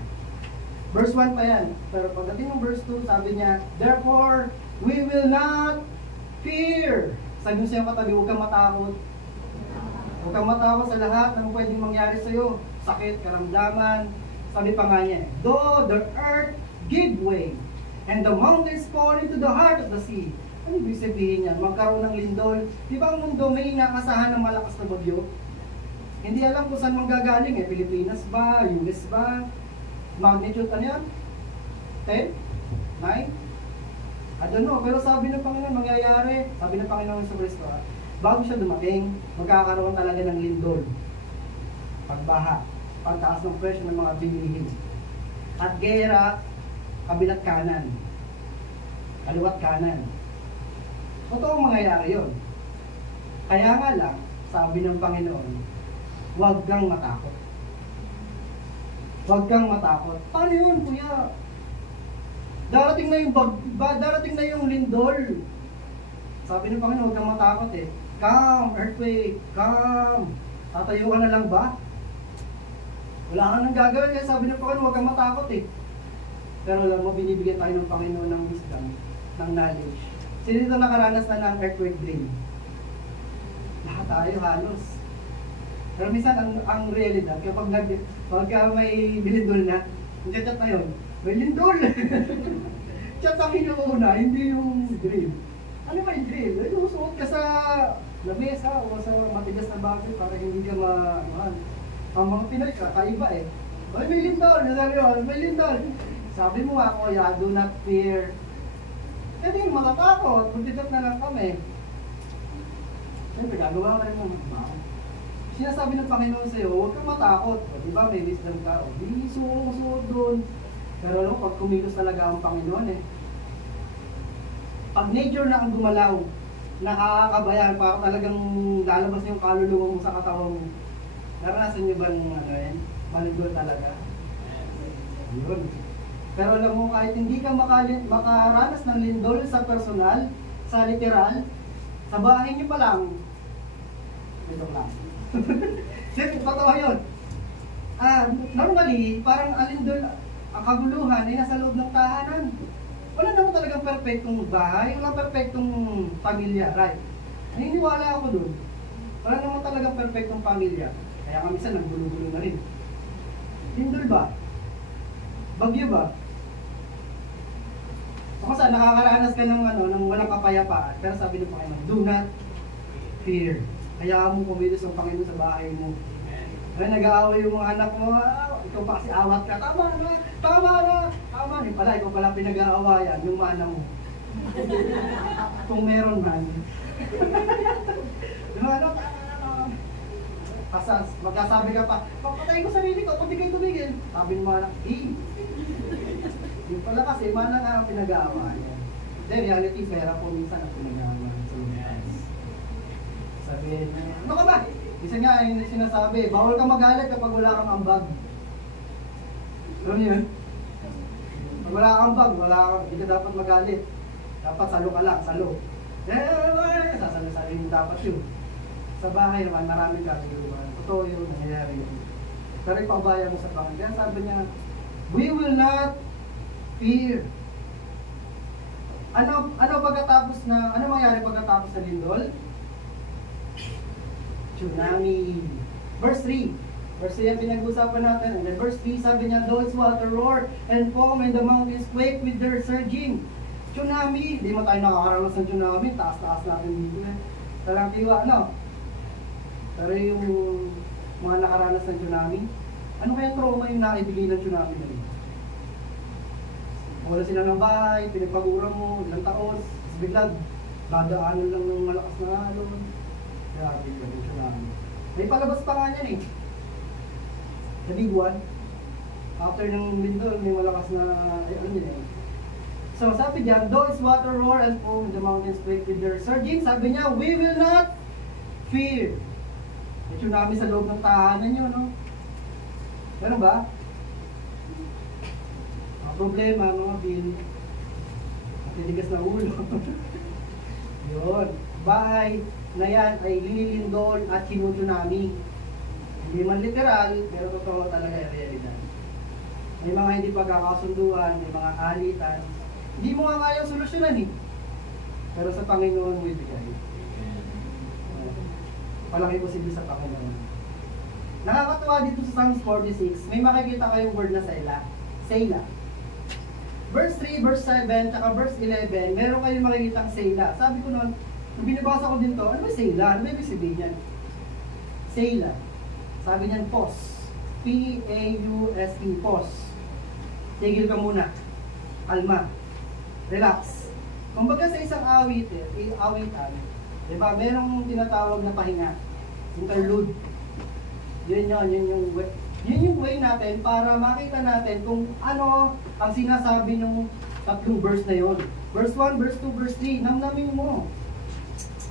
Verse 1 pa yan. Pero pagdating ng verse 2, sabi niya, therefore, we will not fear. Sabi mo sa'yo katabi, huwag kang matakot. Huwag kang matakot sa lahat ng pwedeng mangyari sa'yo. Sakit, karamdaman. Sabi pa nga niya, though the earth give way, and the mountains fall into the heart of the sea. Ano ibig sabihin yan? Magkaroon ng lindol. Di ba ang mundo may inaasahan ng malakas na bagyo? Hindi alam kung saan manggagaling eh. Pilipinas ba? US ba? Magnitude ano yan? 10? 9? I don't know. Pero sabi ng Panginoon, mangyayari. Sabi ng Panginoon sa Kristo, bago siya dumating, magkakaroon talaga ng lindol. Pagbaha. Pagtaas ng presyo ng mga bilihin. At gera, kabilat kanan. Kaliwat kanan. Totoong mangyayari yun. Kaya nga lang, sabi ng Panginoon, huwag kang matakot. Huwag kang matakot. Paano yun, kuya? Darating na yung lindol. Sabi ng Panginoon, huwag kang matakot eh. Calm, earthquake, calm. Tatayo ka na lang ba? Wala ka nang gagawin. Kaya sabi ng Panginoon, huwag kang matakot eh. Pero alam mo, binibigyan tayo ng Panginoon ng wisdom, ng knowledge. Sino dito nakaranas na ng earthquake drill? Lahat tayo halos. Pero minsan, ang realidad, pagka may bilindol na, ang chat na yun, may lindol! Chat ang hinuuna, hindi yung drill. Ano ba yung drill? Ay, susuot ka sa lamesa o sa matigas na bagay para hindi ka ang mga Pinoy, kakaiba eh. Ay, may lindol! May lindol! Sabi mo ako, do not fear. Hindi matatakot, magtigat na lang kami. Siyempre, gagawa ka rin ng magmahal. Sinasabi ng Panginoon sa'yo, huwag kang matakot. O, diba, may wisdom ka. O, di suot doon. Pero alam mo, pag kumilos talaga ang Panginoon eh. Pag nature na ang gumalaw, nakakakabayan, para talagang lalabas yung kaluluwa mo sa katawan mo. Naranasan niyo ba ng malindol talaga? Yun. Pero alam mo, kahit hindi ka makaranas ng lindol sa personal, sa literal, sa bahay niyo pa lang, ito lang. Siyempre, totoo yun. Normally, parang alindol, ang kaguluhan ay nasa loob ng tahanan. Wala naman talagang perfectong bahay, wala perfectong pamilya, right? Naniniwala ako dun. Wala naman talagang perfectong pamilya. Kaya kami minsan naggulo-gulo na rin. Lindol ba? Bagyo ba? O kasi nakakaranas ka ng walang kapayapaan. Pero sabi ng Panginoon, do not fear. Hayaan mo kumilos ang Panginoon sa bahay mo. Kaya nag-aaway yung mga anak mo, ikaw pa kasi awat ka, tama na. Yung pala, ikaw pala pinag-aawayan, yung mana mo. Kung meron man. Ano, magkasabi ka pa, papatayin ko sarili ko, kung di kayo tumigil. Sabi ng mga anak, yung pala kasi, mana nga ang pinag-aawa niya. Then, reality, pera po minsan ang pinag-aawa sa lumitas. Sabihin niya, ano ka ba? Isa nga yung sinasabi, bawal ka magalit kapag wala kang ambag. Alam niyo yun? Pag wala kang ambag, hindi ka dapat magalit. Dapat salo ka lang, salo. Sasalo-salo dapat yun. Sa bahay naman, maraming kaguluhan. Totoo yun, nangyayari yun. Pero ipabaya mo sa Panginoon. Kaya sabi niya, we will not fear. Ano mangyari pagkatapos sa lindol? Tsunami. Verse 3. Verse 3 ang pinag-usapan natin. And then verse 3, sabi niya, though its water roar and foam and the mountains quake with their surging. Tsunami. Di mo tayo nakakaranas ng tsunami. Taas-taas natin dito eh. Talang tiwa, no? Pero yung mga nakaranas ng tsunami, ano kaya trauma yung naibigay ng tsunami na rin? Wala sila ng bahay, pinagpagura mo, ilang taon, biglang dadaanan lang ng malakas na alon. Grabe yung tsunami. May palabas pa nga yan eh. Sa Biguan, after ng lindol, may malakas na, ano yun eh. So sabi diyan, though its water roar and foam, the mountains quake with their surging, sabi niya, we will not fear. May tsunami sa loob ng tahanan nyo, no? Ganun ba? Ang problema, mga Bill, matitigas na ulo. Yun. Bahay na yan ay linilindol at sinutsunami. Hindi man literal, pero totoo talaga yung realidad. May mga hindi pagkakasunduan, may mga alitan. Hindi mo nga kayang solusyonan eh. Pero sa Panginoon mo ibigay. Palaki posible sa Panginoon. Nakakatuwa dito sa Psalms 46, may makikita kayong word na Selah. Verse 3, verse 7, tsaka verse 11, meron kayong makikitang Selah. Sabi ko noon, nung binabasa ko din to, ano ba Selah? Ano ba ibig sabihin yan? Selah. Sabi niyan, pause. P-A-U-S-E, pause. Tigil ka muna. Kalma. Relax. Kumbaga sa isang awitan, diba, merong tinatawag na pahinga. Interlude. Yun yung way natin para makita natin kung ano ang sinasabi ng tatlong verse na yon. Verse 1, verse 2, verse 3, namnamin mo.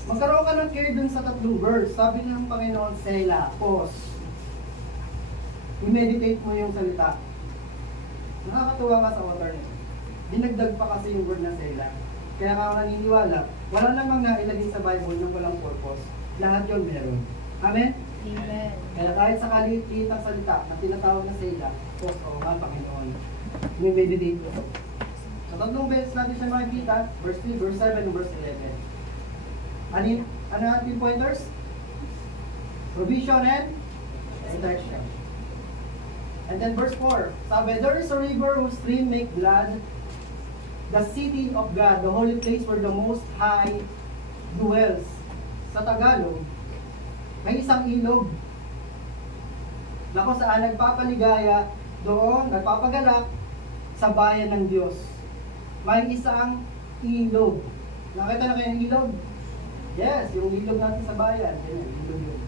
Magkaroon ka ng care dun sa tatlong verse. Sabi ng Panginoon, Selah, pause. I-meditate mo yung salita. Nakakatuwa ka sa water nito. Dinagdag pa kasi yung word na Selah. Kaya ka naniniwala, wala namang nailagay sa Bible ng walang purpose. Lahat yun meron. Amen? Amen. Kaya kahit sa kalitang salita na tinatawag na Selah, pause o nga Panginoon. I-meditate ko. Sa tatlong beses natin siya makikita, verse 3, verse 7, and verse 11. Ano natin pointers? Provision and protection. And then verse 4, sabi, there is a river whose stream make glad the city of God, the holy place where the Most High dwells. Sa Tagalog, may isang ilog na kung saan nagpapaligaya doon, nagpapagalak sa bayan ng Diyos. May isang ilog. Nakita na kayo ng ilog? Yes, yung ilog natin sa bayan. Yan, ilog yun.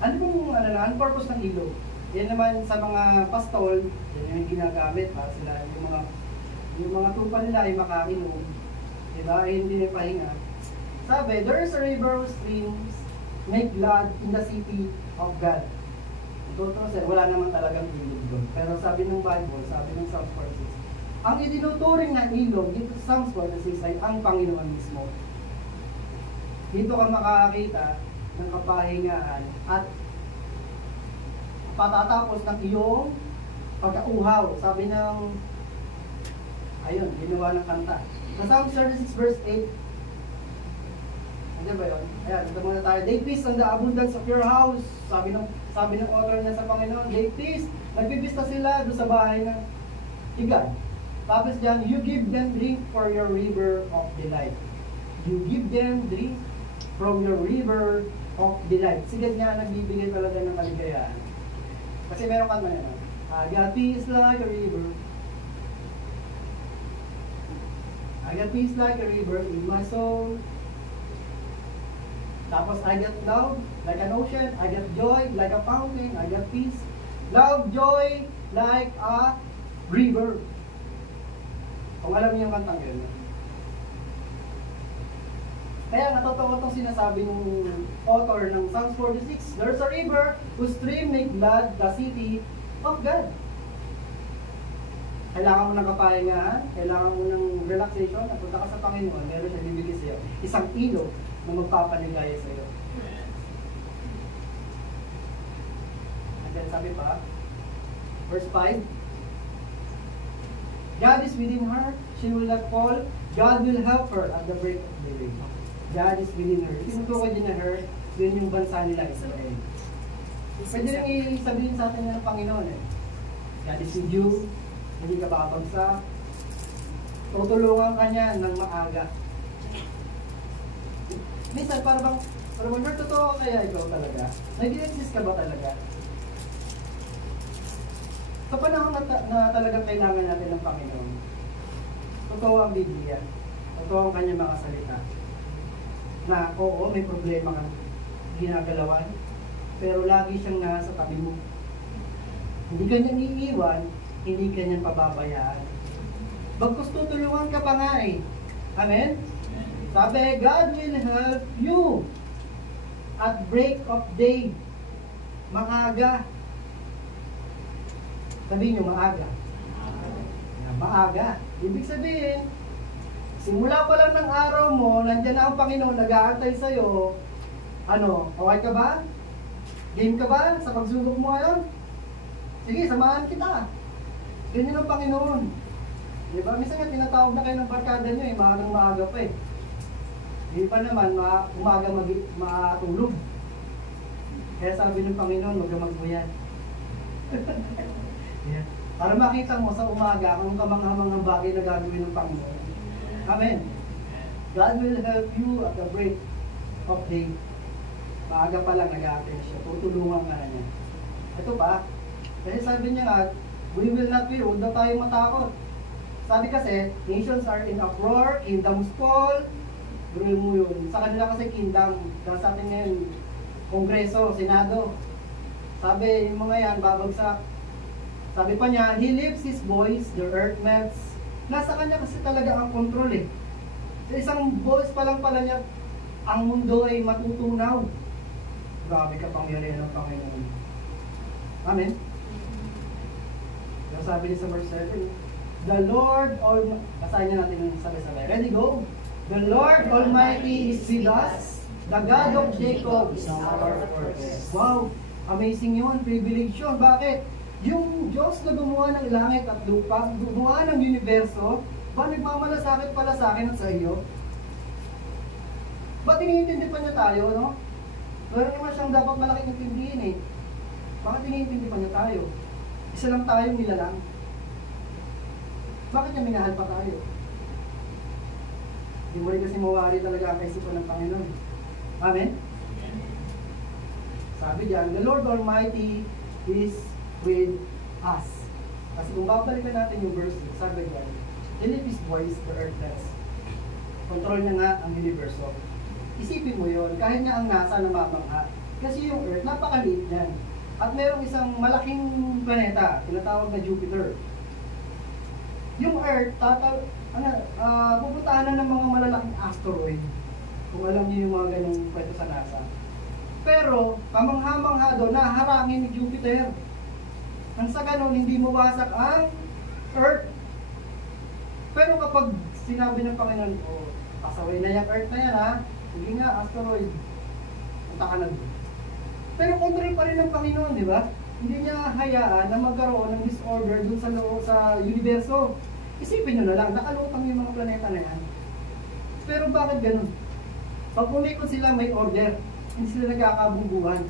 Ano purpose ng ilog? Yan naman sa mga pastol, yan yung ginagamit para sila, yung mga tupa nila ay makainom. Diba? Ay hindi na pahinga. Sabi, there is a river whose streams make glad in the city of God. Totoo sir, wala naman talagang ilog doon. Pero sabi ng Bible, sabi ng Psalms 46, ang itinuturing na ilog dito sa Psalms 46 ay ang Panginoon mismo. Dito ka makakakita ng kapahingaan at patatapos ng iyong pagkauhaw. Sabi ng, ayun, ginawa ng kanta. Sa Psalms 36 verse 8, ano ba yun? Ayan, ito muna tayo. They feast on the abundance of your house. Sabi ng author na sa Panginoon, they feast. Nagpipista sila doon sa bahay ng higad. Tapos dyan, you give them drink for your river of delight. You give them drink from your river of delight. Sigad nga nagbibigay talaga ng kaligayahan. Kasi meron kang na yan. God is like a river. I get peace like a river in my soul. Tapos I get love like an ocean. I get joy like a fountain. I get peace. Love, joy like a river. Kung alam niyo yung kantang yun. Kaya nga totoo itong sinasabi ng author ng Psalms 46. There's a river whose stream make glad the city of God. Kailangan mo ng kapahingahan, kailangan mo ng relaxation, napunta ka sa Panginoon, meron siya bibigay sa iyo. Isang ilog na magpapaligaya sa iyo. And then sabi pa, verse 5, God is within her, she will not fall, God will help her at the break of day. God is within her. Tinutukoy din na her, yun yung bansa nila, Israel. Pwede rin isabihin sa atin ng Panginoon eh. God is with you, hindi ka babagsak. Tutulungan ka niya ng maaga. Minsan, para bang, Lord, totoo kaya ikaw talaga? Nag-exist ka ba talaga? Sa panahon na talagang kailangan natin ng Panginoon, totoo ang Biblia, totoo ang kanyang mga salita, na oo, may problema kang ginagalawan, pero lagi siyang nasa tabi mo. Hindi ka niyang iiwan, hindi ka niyang pababayaan. Bagkus tutulungan ka pa nga eh. Amen? Sabi, God will help you at break of day. Maaga. Sabihin niyo, maaga. Maaga. Ibig sabihin, simula pa lang ng araw mo, nandiyan na ang Panginoon, nag-aantay sa'yo. Ano, okay ka ba? Game ka ba sa pagsubok mo ngayon? Sige, samahan kita. Ganyan ang Panginoon. Diba? Minsan nga tinatawag na kayo ng barkada nyo eh, maagang-maaga pa eh. Hindi pa naman, umaga matulog. Kaya sabi ng Panginoon, magdamag mo yan. Yeah. Para makita mo sa umaga kung kamanghamanghang bagay na gagawin ng Panginoon. Amen. God will help you at the break of day. Maaga pa lang nag-a-attend siya. Tutulungan ka na niya. Ito pa, kasi sabi niya nga, we will not fear, huwag na tayong matakot. Sabi kasi, nations are in uproar, kingdoms fall. Gawin mo yun. Sa kanila kasi kingdom, sa atin ngayon, kongreso, senado. Sabi, yung mga yan, babagsak. Sabi pa niya, he lifts his voice, the earth melts. Nasa kanya kasi talaga ang control eh. Sa isang voice pa lang pala niya, ang mundo ay matutunaw. Grabe ka pangyarihan ng Panginoon. Amen? Yung sabi niya sa verse 7, the Lord Almighty, kasahin niya natin yung sabay-sabay. Ready, go? The Lord Almighty is with us. The God of Jacob is our fortress. Wow! Amazing yun. Privilege yun. Bakit? Yung Diyos na gumawa ng langit at lupa, gumawa ng universo, ba nagmamalasakit pala sa akin at sa iyo? Ba't iniintindi pa niya tayo, no? Meron naman siyang dapat malaking intindihin eh. Bakit iniintindi pa niya tayo? Isa lang tayong nilalang. Bakit niya minahal pa tayo? Hindi mo rin kasi mawari talaga ang kaisipan ng Panginoon. Amen? Sabi diyan, the Lord Almighty is with us. Kasi kung babalikan natin yung verse 6, sabi diyan, he lifts his voice, the earth melts. Control niya nga ang universo. Isipin mo yon, kahit nga ang NASA namamangha. Kasi yung earth, napakaliit niyan. At merong isang malaking planeta, tinatawag na Jupiter. Yung earth, pupuntahan na ng mga malalaking asteroid. Kung alam niyo yung mga ganyung kwento sa NASA. Pero, kamangha-mangha doon, naharangin ni Jupiter. Nang sa ganun, hindi mawasak ang earth. Pero kapag sinabi ng Panginoon, oh, pasaway na yung earth na yan ha, hindi nga, asteroid. Punta ka na doon. Pero control pa rin ng Panginoon, di ba? Hindi niya hayaan na magkaroon ng disorder dun sa universo. Isipin nyo na lang, nakalutang yung mga planeta na yan. Pero bakit ganun? Pag umikot sila, may order. Hindi sila nagkakabungguhan.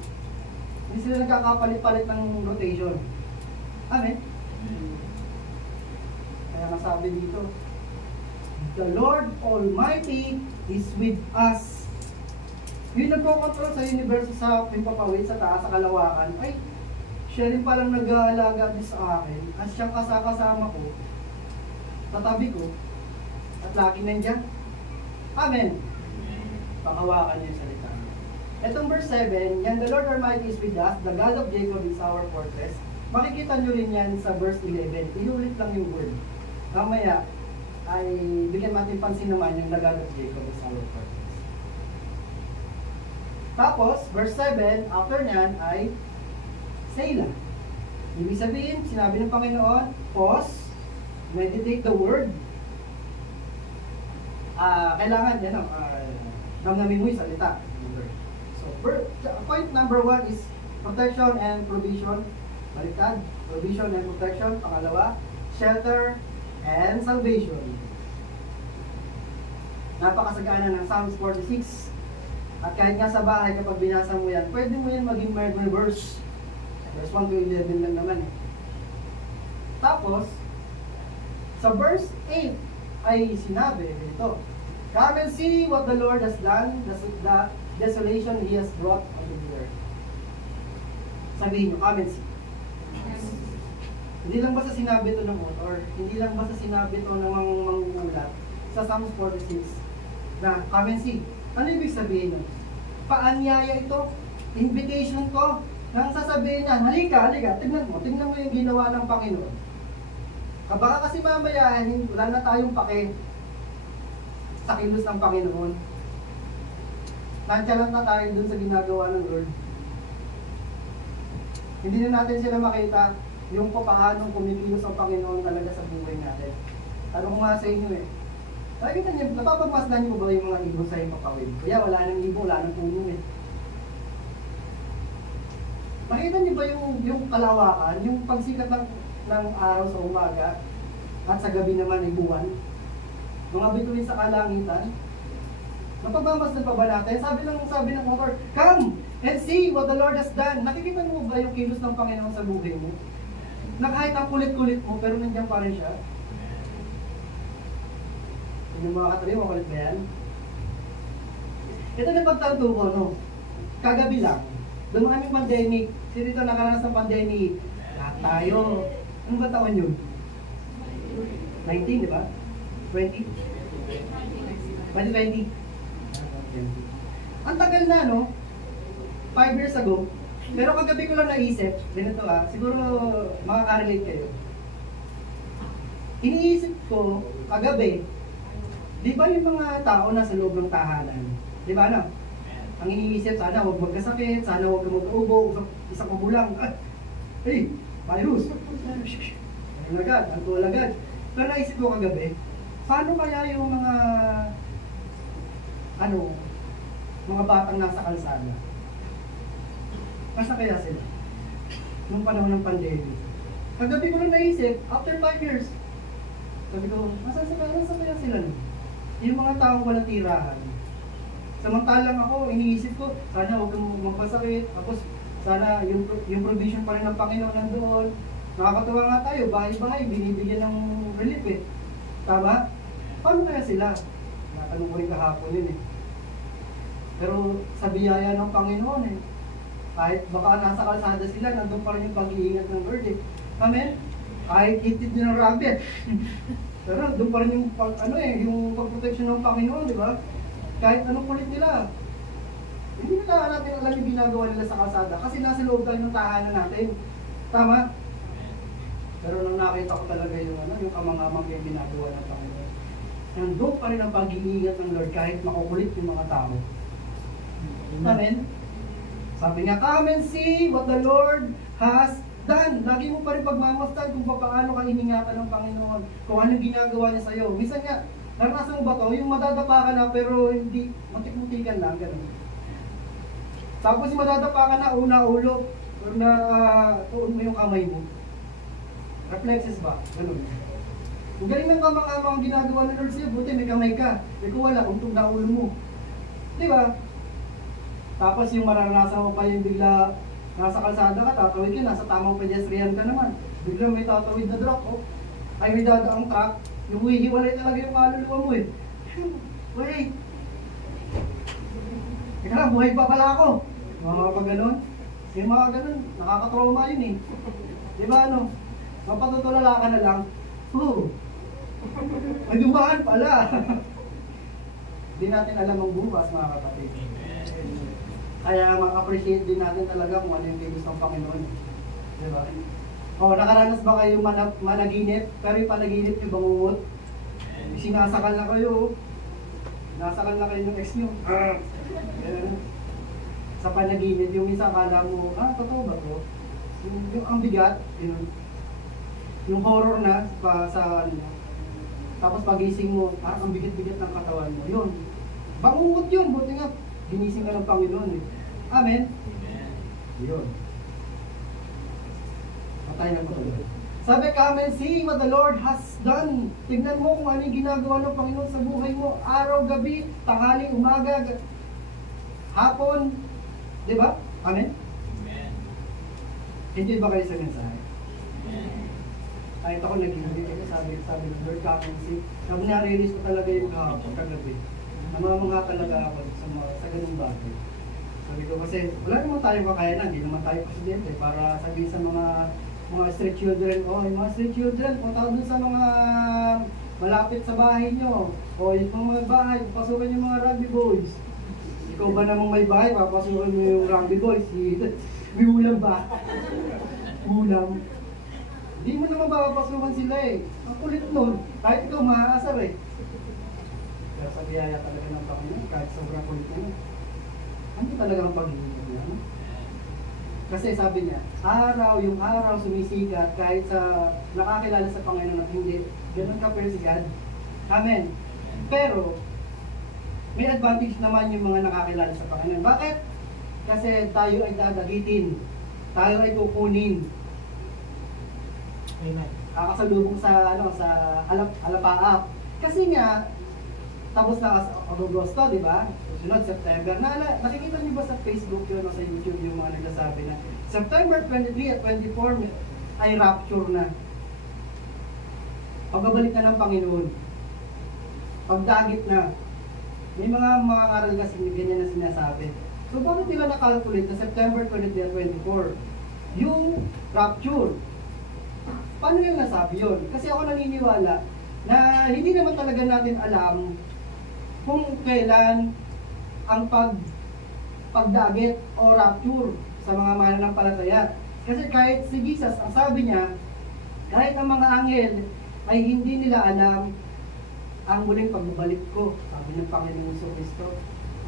Hindi sila nagkakapalit-palit ng rotation. Amen? Kaya masabi dito, the Lord Almighty is with us. Yung nagkocontrol sa universo, sa pimpapawid, sa taas, sa kalawakan, ay, siya rin palang nag-aalaga din sa akin, at siyang kasama ko, tatabi ko, at laging nandiyan. Amen. Panghawakan niyo yung salita. Itong verse 7, yan, the Lord Almighty is with us, the God of Jacob is our fortress. Makikita nyo rin yan sa verse 11. Inulit lang yung word. Mamaya, ay bigyan natin pansin naman yung the God of Jacob is our fortress. Tapos, verse 7, after nyan ay Selah. Ibig sabihin, sinabi ng Panginoon, pause, meditate the word. Kailangan, yan, namnamin mo yung salita. So, point number 1 is protection and provision. Baliktad, provision and protection. Pangalawa, shelter and salvation. Napakasagana ng Psalms 46. At kahit nga sa bahay, kapag binasa mo yan, pwede mo yan maging verse. Verse 1 to 11 lang naman eh. Tapos, sa verse 8 ay sinabi ito, come and see what the Lord has done, the desolation He has brought onto the earth. Sabihin nyo, come and see. Hindi lang basta sinabi ito ng author, hindi lang basta sinabi ito ng manguulat sa Psalms 46 na come and see. Ano ibig sabihin nun? Paanyaya ito, invitation to, nang sasabihin niya, halika, tignan mo yung ginawa ng Panginoon. Baka kasi mamaya, wala na tayong pake sa kilos ng Panginoon. Nantyalan na tayo dun sa ginagawa ng Lord. Hindi na natin sila makita yung paano kumikilos ang Panginoon talaga sa buhay natin. Tanong ko nga sa inyo eh. Nakikita niyo, napapagmasdan niyo ba yung mga ibon sa iyong papawid? Kaya wala nang ibon, wala nang puno eh. Makita niyo ba yung kalawakan, yung pagsikat ng araw sa umaga at sa gabi naman ay buwan? Mga bituin sa kalangitan. Napagmamasdan pa ba natin? Sabi ng author, come and see what the Lord has done. Nakikita mo ba yung kilos ng Panginoon sa buhay mo? Na kahit ang kulit-kulit mo, pero nandiyan pa rin siya. Yung mga katuloy, makulit ba yan? Ito na pagtanto ko, no? Kagabi lang, doon kami pandemic. Sino dito nakaranas ng pandemic? Lahat tayo. Ano ba taon yun? 19, di ba? 20? 2020. Ang tagal na, no? 5 years ago. Pero kagabi ko lang naisip, ganito siguro makaka-relate kayo. Iniisip ko, kagabi, di ba yung mga tao nasa loob ng tahanan? Di ba ano? Ang iniisip, sana huwag magkasakit, sana huwag ka mag-ubo, isang kubulang. Hey, virus! Ano agad, antual agad. Pero naisip ko kagabi, paano kaya yung mga batang nasa kalsada? Masa kaya sila? Nung panahon ng pandemic. Kagabi ko lang naisip, after 5 years, sabi ko, masa kaya sila nun? Yung mga taong walang tirahan. Samantalang ako, iniisip ko, sana huwag kang magpasakit, tapos sana yung provision pa rin ng Panginoon nandoon. Nakakatuwa nga tayo, bahay-bahay, binibigyan ng relief eh. Tama? Paano kaya sila? Natanong ko rin kahapon yun eh. Pero sa biyaya ng Panginoon eh, kahit baka nasa kalsada sila, nandun pa rin yung pag-iingat ng Lord eh. Amen? Kahit kitid nyo ng rabbit. Pero doon pa rin yung yung pag-protection ng Panginoon, di ba? Kahit anong kulit nila. Hindi nila natin alam yung ginagawa nila sa kalsada kasi nasa loob tayo ng tahanan natin. Tama? Pero nung nakita ko talaga yung kamang-amang yung ginagawa ng Panginoon, nandun pa rin ang pag-iingat ng Lord kahit makukulit yung mga tao. Amen? Sabi nga, come and see what the Lord has done. Lagi mo pa rin pagmamasdan kung paano ka iningatan ng Panginoon, kung anong ginagawa niya sa'yo. Minsan nga, naranasan mo ba to? Yung madadapa ka na pero hindi, matik-mutikan lang, gano'n. Tapos yung madadapa ka na, ulo, or na tuon mo yung kamay mo. Reflexes ba? Gano'n. Kung galing ng kamang-amang ginagawa ng Lord sa'yo, buti may kamay ka. Kung wala, untog na ulo mo. Di ba? Tapos yung maranasan mo pa yung bigla nasa kalsada ka, tatawid ka, nasa tamang pedestrian ka naman. Bigla may tatawid na truck, ay may dadaang truck, yung hihiwalay talaga yung kaluluwa mo eh. Wait! Teka lang, buhay pa pala ako. Mga pag-ganon. Yung mga ganon, nakakatrauma yun eh. Di ba ano? Mapatutulala ka na lang, May dumaan pala. Hindi natin alam ang bukas, mga kapatid. Kaya ma-appreciate din natin talaga kung ano yung kilos ng Panginoon. Diba? O, nakaranas ba kayo managinip? Pero yung panaginip yung bangungot? Sinasakal na kayo. Nasakal na kayo ng ex nyo. Sa panaginip, yung isa akala mo, totoo ba to? Yung ang bigat, yung horror na sa ano. Tapos pagising mo, ang bigat-bigat ng katawan mo. Yun. Bangungot yun. Buti nga, ginising ka ng Panginoon. Amen? Yun. Patay na po. Sabi ka, amen, see what the Lord has done. Tignan mo kung ano yung ginagawa ng Panginoon sa buhay mo. Araw, gabi, tanghali, umaga, hapon. Diba? Amen? Amen. Enjoy ba kayo sa mensahe? Kahit ako nag-ibig ako, sabi ng Lord, come and see. Sabi niya, release ko talaga yung kahapon, kagabi. Namamangha talaga ako sa ganung bagay. Sabi ko kasi, wala naman tayong kakayanan, hindi naman tayo presidente para sabihin sa mga street children, yung mga street children, punta dun sa mga malapit sa bahay nyo, yung mga bahay, pasukan yung mga rugby boys. Ikaw ba namang may bahay, papasukan mo yung rugby boys, may ulam ba? Ulam. Hindi mo naman papasukan sila Ang kulit nun, kahit ikaw maaasar Pero sa biyaya talaga ng Panginoon, kahit sobrang kulit na ano talaga ang pag-ibig niya? Kasi sabi niya, yung araw sumisikat kahit sa nakakilala sa Panginoon at hindi, ganun ka pero si God. Amen. Pero, may advantage naman yung mga nakakilala sa Panginoon. Bakit? Kasi tayo ay dadagitin. Tayo ay kukunin. Amen. Kakasalubong sa alapaap. Kasi nga, tapos na Agosto, di ba? Sunod, September. Nakikita niyo ba sa Facebook yun o sa YouTube yung mga nagsasabi na September 23 at 24 ay rapture na. Pagbabalik na ng Panginoon. Pagdagit na. May mga aral kasi ganyan na sinasabi. So bakit nila nakalculate na September 23 at 24? Yung rapture. Paano nila nasabi yun? Kasi ako naniniwala na hindi naman talaga natin alam kung kailan ang pagdagit o rapture sa mga mananampalataya. Kasi kahit si Jesus, ang sabi niya, kahit ang mga anghel ay hindi nila alam ang muling pagbabalik ko, sabi ng Panginoon Kristo.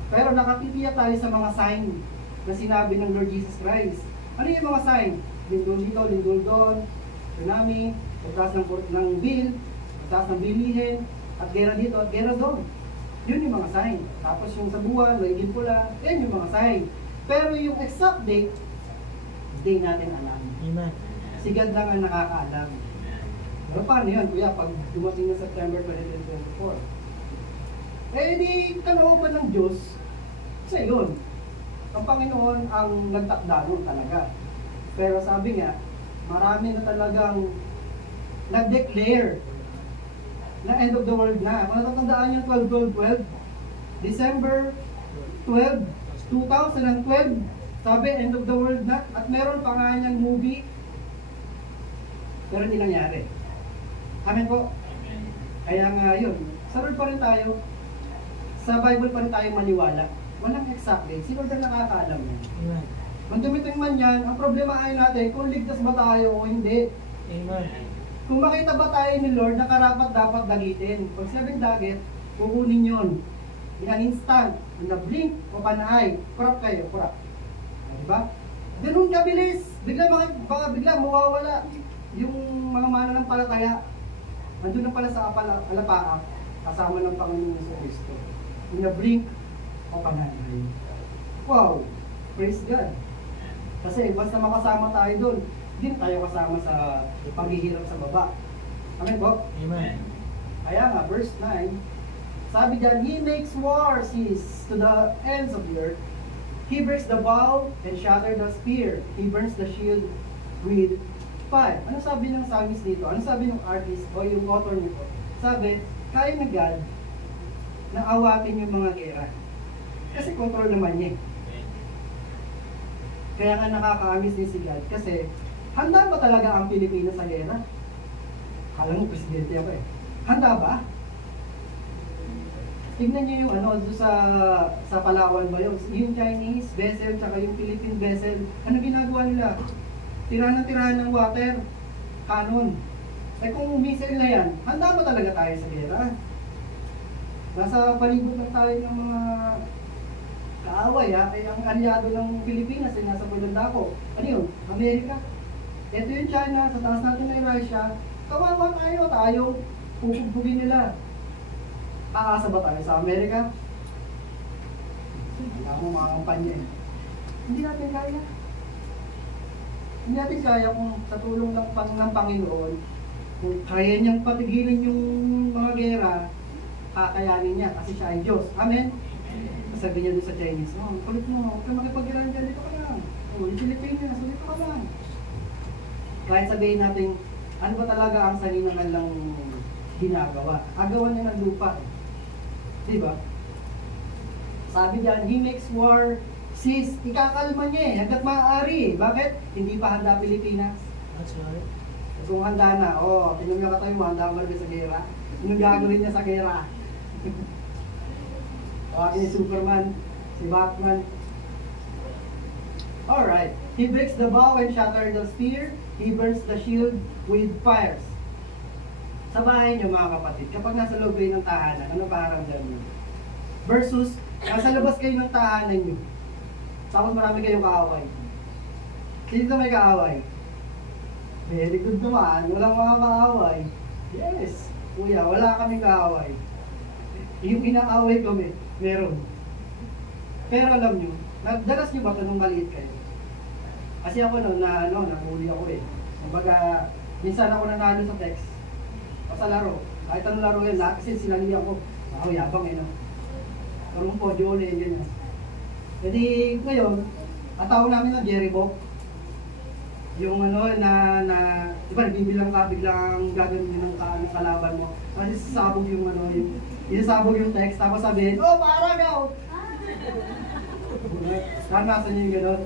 Pero nakatitiyak tayo sa mga sign na sinabi ng Lord Jesus Christ. Ano yung mga sign? Lindol dito, lindol doon, tsunami, pagtaas ng bill, pagtaas ng bilihin, at gera dito at gera doon. Yun yung mga sign. Tapos yung sa buwan, maigin pula, yan yung mga sign. Pero yung exact date, hindi natin alam. Amen. Si God lang ang nakakaalam. Pero paano yun, kuya, pag dumating na September 2024? Di kalooban ng Diyos, kasi yun. Ang Panginoon ang nagtakda nun talaga. Pero sabi nga, marami na talagang nag-declare na end of the world na. Kung natatandaan yung 12-12-12, December 12, 2012, sabi end of the world na. At meron pa nga niyang movie, pero hindi nangyari. Amen po? Kaya nga yun, sa Lord pa rin tayo, sa Bible pa rin tayo maniwala. Walang exact date. Sino na nakakaalam yan? Amen. Kung dumiting man yan, ang problema ay natin kung ligtas ba tayo o hindi. Amen. Kung makita ba tayo ni Lord na karapat dapat dagitin. Pag sinabing dagit, kukunin yun. In an instant, in the blink o panaay, kurap kayo, kurap. Diba? Ganun kabilis. Baka bigla mawawala yung mga mananampalataya. Nandun na pala sa alapaap, kasama ng Panginoon sa Kristo. In the blink o panaay. Wow! Praise God! Kasi basta makasama tayo doon, din tayo kasama sa paghihirap sa baba. Amen po? Amen. Kaya nga, verse 9, sabi dyan, He makes war cease to the ends of the earth. He breaks the bow and shatters the spear. He burns the shield with fire. Ano sabi ng psalmist dito? Ano sabi ng artist o yung author nito? Sabi, kaya ni God na awatin yung mga gera. Kasi control naman niya. Kaya nga nakakaamis din si God. Kasi handa ba talaga ang Pilipinas sa gera? Kala mo, presidente ako Handa ba? Tignan niyo yung ano, doon sa Palawan ba yun? Yung Chinese vessel, tsaka yung Philippine vessel. Ano ginagawa nila? Tirahan ng water. Cannon. Eh kung missile na yan, handa ba talaga tayo sa gera? Nasa palibot lang tayo ng mga kaaway ha. Ay ang aliado ng Pilipinas ay nasa Pulandako. Ano yun? Amerika. Ito yung China, sa taas natin ay Russia. Kawawa tayo pupugbugin nila. Aasa ba tayo sa Amerika? Wala mo mga kampanya eh. Hindi natin kaya. Hindi natin kaya kung sa tulong ng Panginoon, kung kaya niyang patigilin yung mga gera, kakayanin niya kasi siya ay Diyos. Amen? Sabi niya doon sa Chinese, oh, kulit mo, huwag ka makipag-giran dyan, dito ka lang. Oh, yung Pilipinas, dito ka lang. Kahit sabihin natin, ano ba talaga ang saninangan lang ginagawa? Agawan niya ng lupa. Diba? Sabi diyan, he makes war cease. Ikakalma niya eh, hanggat maaari. Bakit? Hindi pa handa Pilipinas. That's right. Kung handa na, tinong niya katayo mo, handa mo sa gera. Anong gagawin niya sa gera? Si Superman, si Batman. Alright. He breaks the bow and shatters the spear. He burns the shield with fires. Sa bahay niyo mga kapatid, kapag nasa loob kayo ng tahanan, ano pakiramdam niyo? Versus, nasa labas kayo ng tahanan niyo. Tapos marami kayong kaaway. Sino may kaaway? Very good naman, walang mga kaaway. Yes, kuya, wala kaming kaaway. Yung inaaway kami, meron. Pero alam niyo, dalas niyo ba ito nung maliit kayo? Kasi ako nahuli ako eh. Kumbaga, minsan ako nanalo sa text. O sa laro. Kahit anong laro yun, kasi sinali ako. Ako, yabang eh, no? Karong po, Jole, yun. E di, ngayon, ang tawag namin ng Jerry Bob. Yung di ba, nagbibilang ka, biglang gagawin ng kalaban mo. Kasi sasabog yung isasabog yung text, tapos sabihin, oh, paragaw! Naranasan niyo yung gano'n.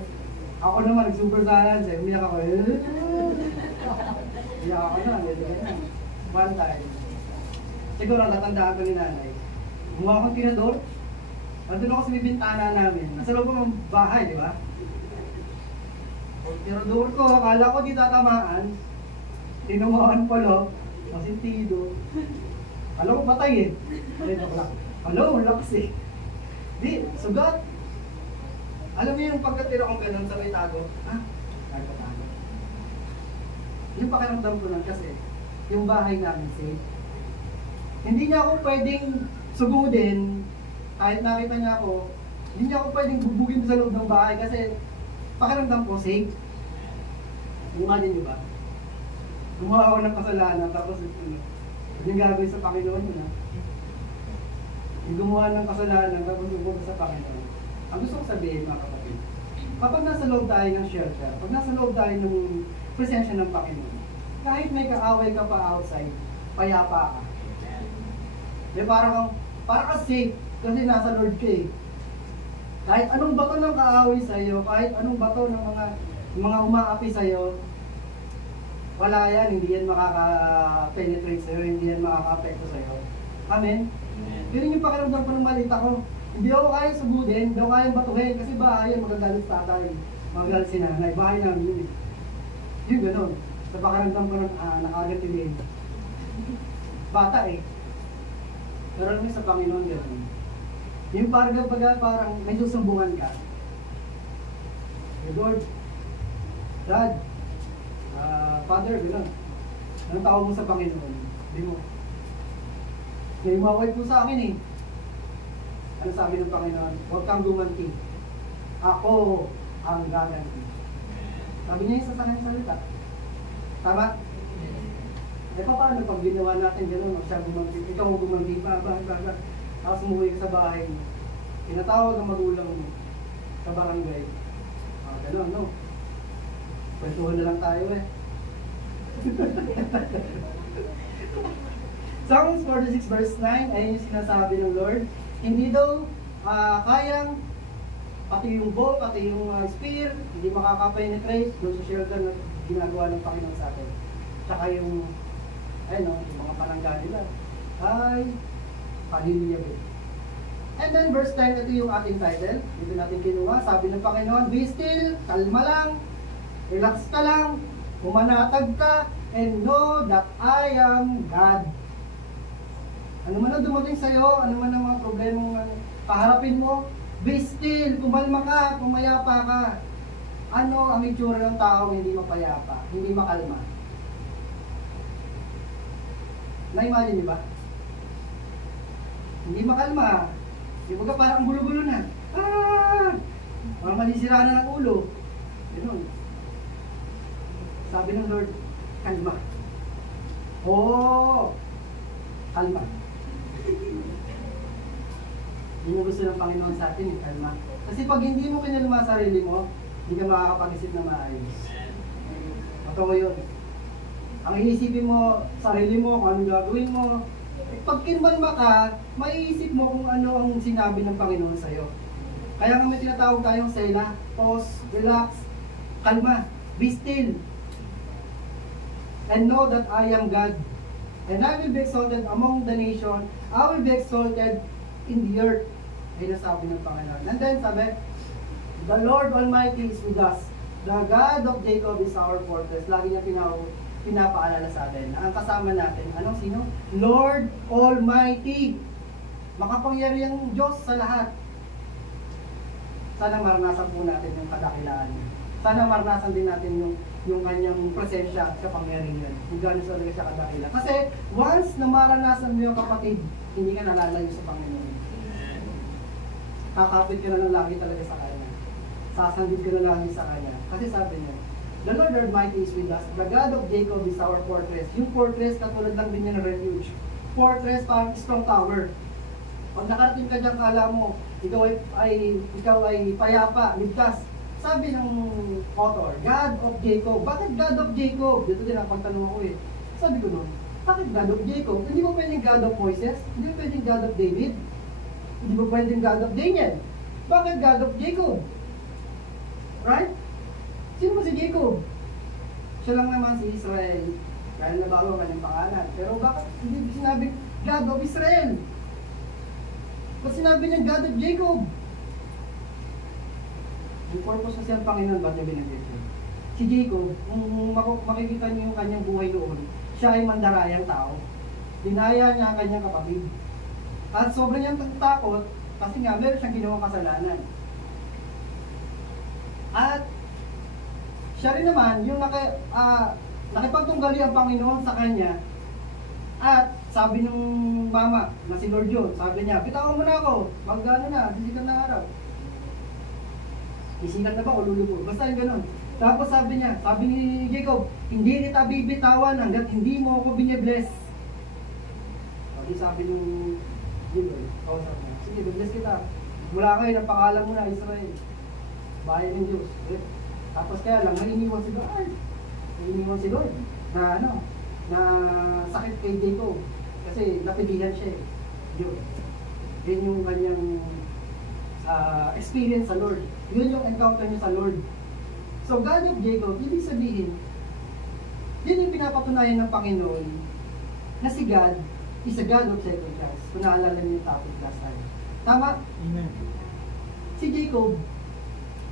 Ako naman, nag-super saiyan, umiyak ako, iyak ako na, gano'n. One time. Siguro natandaan ko ni nanay. Gumawa akong tinador. Nandun ako sa may bintana namin. Nasa loob ng bahay, di ba? Tinador ko, akala ko di tatamaan. Tinumaan pala. Masintido. Alam ko patay eh. Alam, lakas eh. Di, sugat. Alam mo yung pagkatira kong ganun sa may tago? Ha? Nagpatago. Yung pakiramdam ko lang kasi, yung bahay namin safe. Hindi niya ako pwedeng sugudin, kahit nakita niya ako, hindi niya ako pwedeng bubugin sa loob ng bahay kasi pakiramdam ko safe. Imagine niyo ba? Gumawa ako ng kasalanan tapos yung gagawin sa Panginoon yun ha. Yung gumawa ng kasalanan tapos yung sa Panginoon. Ang gusto ko sabihin mga kapatid, kapag nasa loob tayo ng shelter, pag nasa loob tayo ng presensya ng Panginoon, kahit may kaaway ka pa outside, payapa ka. Di parang ka safe kasi nasa Lord ka eh. Kahit anong bato ng kaaway sa iyo, kahit anong bato ng mga umaapi sa iyo, wala yan, hindi yan makaka-penetrate sa iyo, hindi yan makaka-apekto sa iyo. Amen? Ganun yung pakiramdam ko ng maliit ako. Hindi ako kaya sugudin, hindi ako kaya batuhin kasi bahay yan, magagalit sa tatay, magagalit si nanay, bahay namin yun eh. Yung ganun. Sa pakiramdam ko ng nakagat din. Bata eh. Pero alam mo sa Panginoon gano'n. Yung parang may susumbungan ka. Hey Lord, Dad, Father, gano'n. Anong tawag mo sa Panginoon? Hindi mo. May maway po sa akin eh. Ano sabi ng Panginoon? Huwag kang gumanti. Ako ang gaganti. Sabi niya sa kanyang salita. Tama? Eh paano pag ginawa natin gano'n, siya gumanti, ikaw gumanti pa, tapos umuwi ka sa bahay mo. Tinatawag ang magulang mo sa barangay. Gano'n, no? Kwentuhan na lang tayo eh. Psalms 46 verse 9, ayun yung sinasabi ng Lord. Hindi daw kayang pati yung bow, pati yung spear, hindi makaka-penetrate doon sa shelter na ginagawa ng Panginoon sa atin. Tsaka yung, ayun no, yung mga palangga nila. ay hallelujah. And then verse 10, ito yung ating title. Dito natin kinuha. Sabi ng Panginoon, be still, kalma lang, relax ka lang, pumanatag ka, and know that I am God. Ano man ang dumating sa'yo, ano man ang mga problemang kaharapin mo, be still, kumalma ka, pumayapa ka. Ano ang itsura ng taong hindi mapayapa, hindi makalma? Na-imagine niyo ba? Hindi makalma. Di ba parang gulo-gulo na? Parang malisira na ng ulo. Ganun. Sabi ng Lord, kalma. Oo, kalma. Hindi mo gusto ng Panginoon sa atin, kalma. Kasi pag hindi mo kinalma sarili mo, hindi ka makakapag-isip na maayos. Totoo yun. Ang iisipin mo, sarili mo, kung anong gagawin mo. Pag kinalma ka, maiisip mo kung ano ang sinabi ng Panginoon sa'yo. Kaya nga may tinatawag tayong Selah, pause, relax, kalma, be still. And know that I am God. And I will be exalted among the nation. I will be exalted in the earth. Ay nasabi ng Panginoon. And then sabi, the Lord Almighty is with us. The God of Jacob is our fortress. Lagi niya pinapaalala sa atin. Ang kasama natin, anong sino? Lord Almighty. Makapangyarihang Diyos sa lahat. Sana maranasan po natin yung kadakilaan. Sana maranasan din natin yung kanyang presensya at kapangyarihan. Kung gano'n sa talaga siya kadakila. Kasi once na maranasan mo yung kapatid, hindi ka nalalayo sa Panginoon. Kakapit ka na lang lagi talaga sa Kanya. Sasandid ka na lagi sa Kanya. Kasi sabi niya, the Lord Almighty is with us. The God of Jacob is our fortress. Yung fortress, katulad lang din niya ng refuge. Fortress, parang strong tower. Pag nakarating ka dyan, kala mo, ikaw ay payapa, ligtas. Sabi ng author, God of Jacob. Bakit God of Jacob? Dito din ang pagtanong ako eh. Sabi ko nun, bakit God of Jacob? Hindi mo pwedeng God of Moises? Hindi mo pwedeng God of David? Hindi mo pwedeng God of Daniel? Bakit God of Jacob? Right? Sino ba si Jacob? Siya lang naman si Israel. Kaya nabago ka ng pangalan. Pero bakit hindi sinabi God of Israel? Ba't sinabi niya God of Jacob? Yung purpose kasi ang Panginoon, ba't niya binigyan? Si Jacob, kung makikita niyo yung kanyang buhay doon, siya ay mandarayang tao. Dinaya niya ang kanyang kapatid. At sobrang niyang takot, kasi nga meron siyang ginawang kasalanan. At siya rin naman, yung nakipagtunggali ang Panginoon sa kanya, at sabi ng mama na si Lord John, sabi niya, bitawan mo na ako, mag-ano na, sisikat na araw. Isikat na ba o lulubo? Basta yung ganun. Tapos sabi niya, sabi ni Jacob, hindi kita bibitawan hanggat hindi mo ako binibless. Sabi ng Jacob, kausap niya, sige, bibless kita. Mula kayo, ng pangalan mo na Israel. Bayan ng Diyos. Tapos kaya lang, may iniwan si Lord. May iniwan si Lord na sakit kay Jacob. Kasi napigilan siya eh. Yun yung kanyang experience sa Lord. Yun yung encounter niya sa Lord. So God of Jacob, ibig sabihin, yun yung pinapatunayan ng Panginoon na si God is a God of second chance. Kung naalala niyo yung topic last time. Tama? Amen. Si Jacob,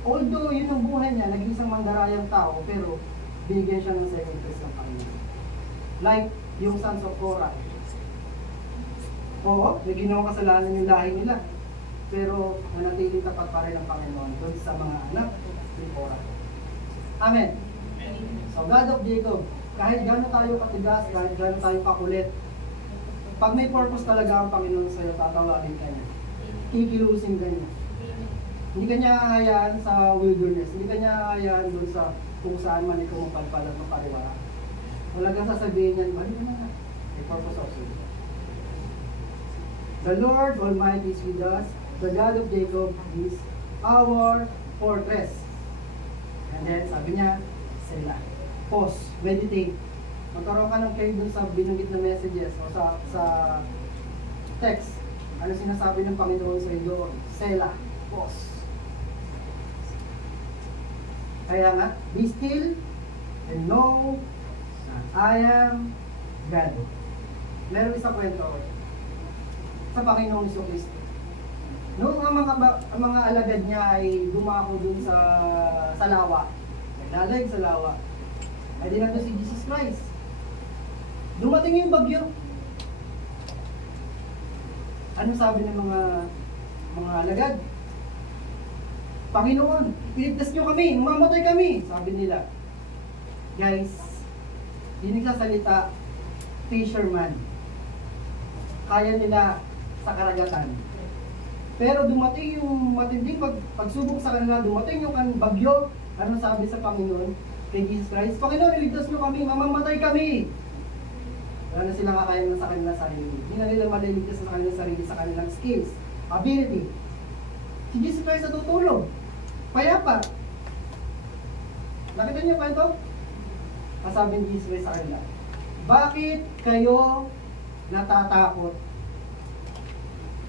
although yun ang buhay niya, naging isang mandarayang tao, pero binigyan siya ng second chance ng Panginoon. Like yung sons of Korah. Oo, may ginawang kasalanan yung lahi nila. Pero nanatiling tapat pa rin ang Panginoon doon sa mga anak ni Korah. Amen. So God of Jacob, kahit gano'n tayo katigas, kahit gano'n tayo kakulit, pag may purpose talaga ang Panginoon sa'yo, tatawagin ka niya. Kikilusin ka niya. Hindi ka niya ahayaan sa wilderness. Hindi ka niya ahayaan doon sa kung saan man ikaw mapalpal at mapariwara. Wala kang sasabihin niyan, balik mo na. May purpose also. The Lord Almighty is with us. The God of Jacob is our fortress. And then, sabi niya, Selah. Pause. Meditate. Magkaroon ka ng kayo dun sa binanggit na messages o sa text. Ano sinasabi ng Panginoon sa iyo? Selah. Pause. Kaya nga, be still and know that I am God. Meron isang kwento. sa Panginoong Jesucristo. Noong ang mga alagad niya ay dumako dun sa lawa, naglalayag sa lawa, ay dinado si Jesus Christ. Dumating yung bagyo. Ano sabi ng mga alagad? Panginoon, iligtas niyo kami, mamamatay kami, sabi nila. Guys, hindi nagsasalita fisherman. Kaya nila sa karagatan. Pero dumating yung matinding pagsubok sa kanila, dumating yung bagyo. Ano sabi sa Panginoon kay Jesus Christ? Panginoon, iligtas niyo kami, mamamatay kami. Wala na silang kakayanan sa kanilang sarili. Hindi na nila maliligtas sa kanilang sarili, sa kanilang skills, ability. Si Jesus Christ natutulog. Payapa. Nakita niyo pa ito? Sabi ni Jesus Christ sa kanila, bakit kayo natatakot?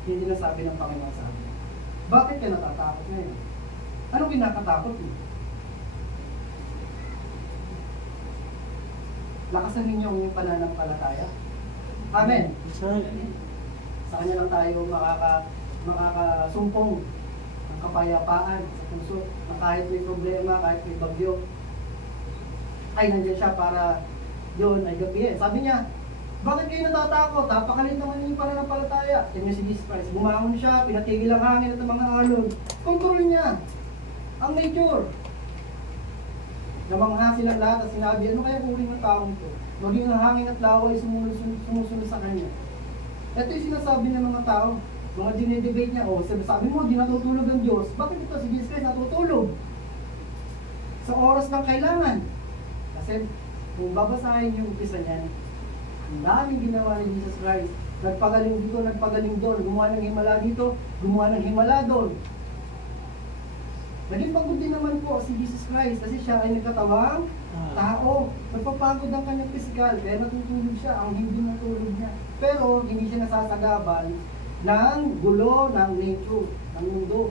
Hindi na sabi ng Panginoon sa akin. Bakit kayo natatakot ngayon? Anong kinakatakot niyo? Lakasan ninyo ang inyong pananampalataya. Amen. Sa Kanya lang tayo makakasumpong ng kapayapaan sa puso na kahit may problema, kahit may bagyo, ay nandiyan siya para yun ay gapihin. Sabi niya, bakit kayo natatakot? Napakalit naman yung pananampalataya. Yan yung si Jesus Christ. Bumangon siya, pinatigil ang hangin at ang mga alon. Kontrol niya ang nature. Namanghasin ang lahat at sinabi, ano kaya kuling ng taong to? Maging ang hangin at lawa ay sumusunod sa kanya. Ito yung sinasabi ng mga tao. Mga dinidebate niya, sabi mo, di natutulog ang Diyos. Bakit ito si Jesus Christ natutulog? Sa oras ng kailangan. Kasi kung babasahin yung umpisa niyan, ang daming ginawa ni Jesus Christ. Nagpagaling dito, nagpagaling doon. Gumawa ng himala dito, gumawa ng himala doon. Naging pagod din naman po si Jesus Christ kasi siya ay nagkatawang tao. Nagpapagod ang kanyang pisikal, kaya natutulog siya, ang hindi natulog niya. Pero hindi siya nasasagaban ng gulo, ng nature, ng mundo.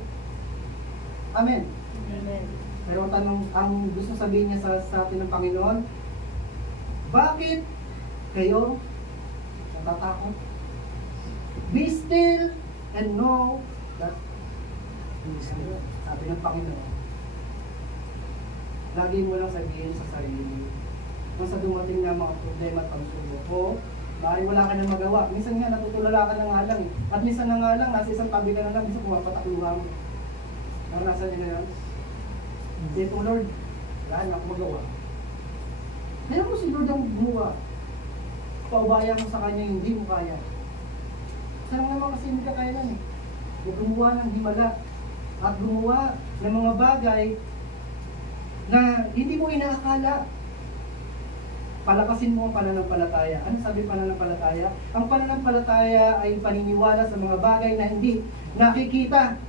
Amen. Amen. Pero ang gusto sabihin niya sa atin ng Panginoon, bakit kayo natatakot? Be still and know that sabi ng Panginoon, lagi mo lang sabihin sa sarili, kung sa dumating na mga problema at pagsubok ko, bakit wala ka nang magawa. Minsan nga natutulala ka na nga lang eh. At minsan na nga lang, nasa isang tabi ka na lang, minsan pumapatakluhan mo. Naranasan niyo na yan? Say to Lord, wala na ako magawa. Kaya mo si Lord ang gumawa. Paubaya mo sa Kanya, hindi mo kaya. Sarang naman kasi hindi ka kaya lang eh. Gumawa ng himala at gumawa ng mga bagay na hindi mo inaakala. Palakasin mo ang pananampalataya. Ano sabi pananampalataya? Ang pananampalataya ay paniniwala sa mga bagay na hindi nakikita.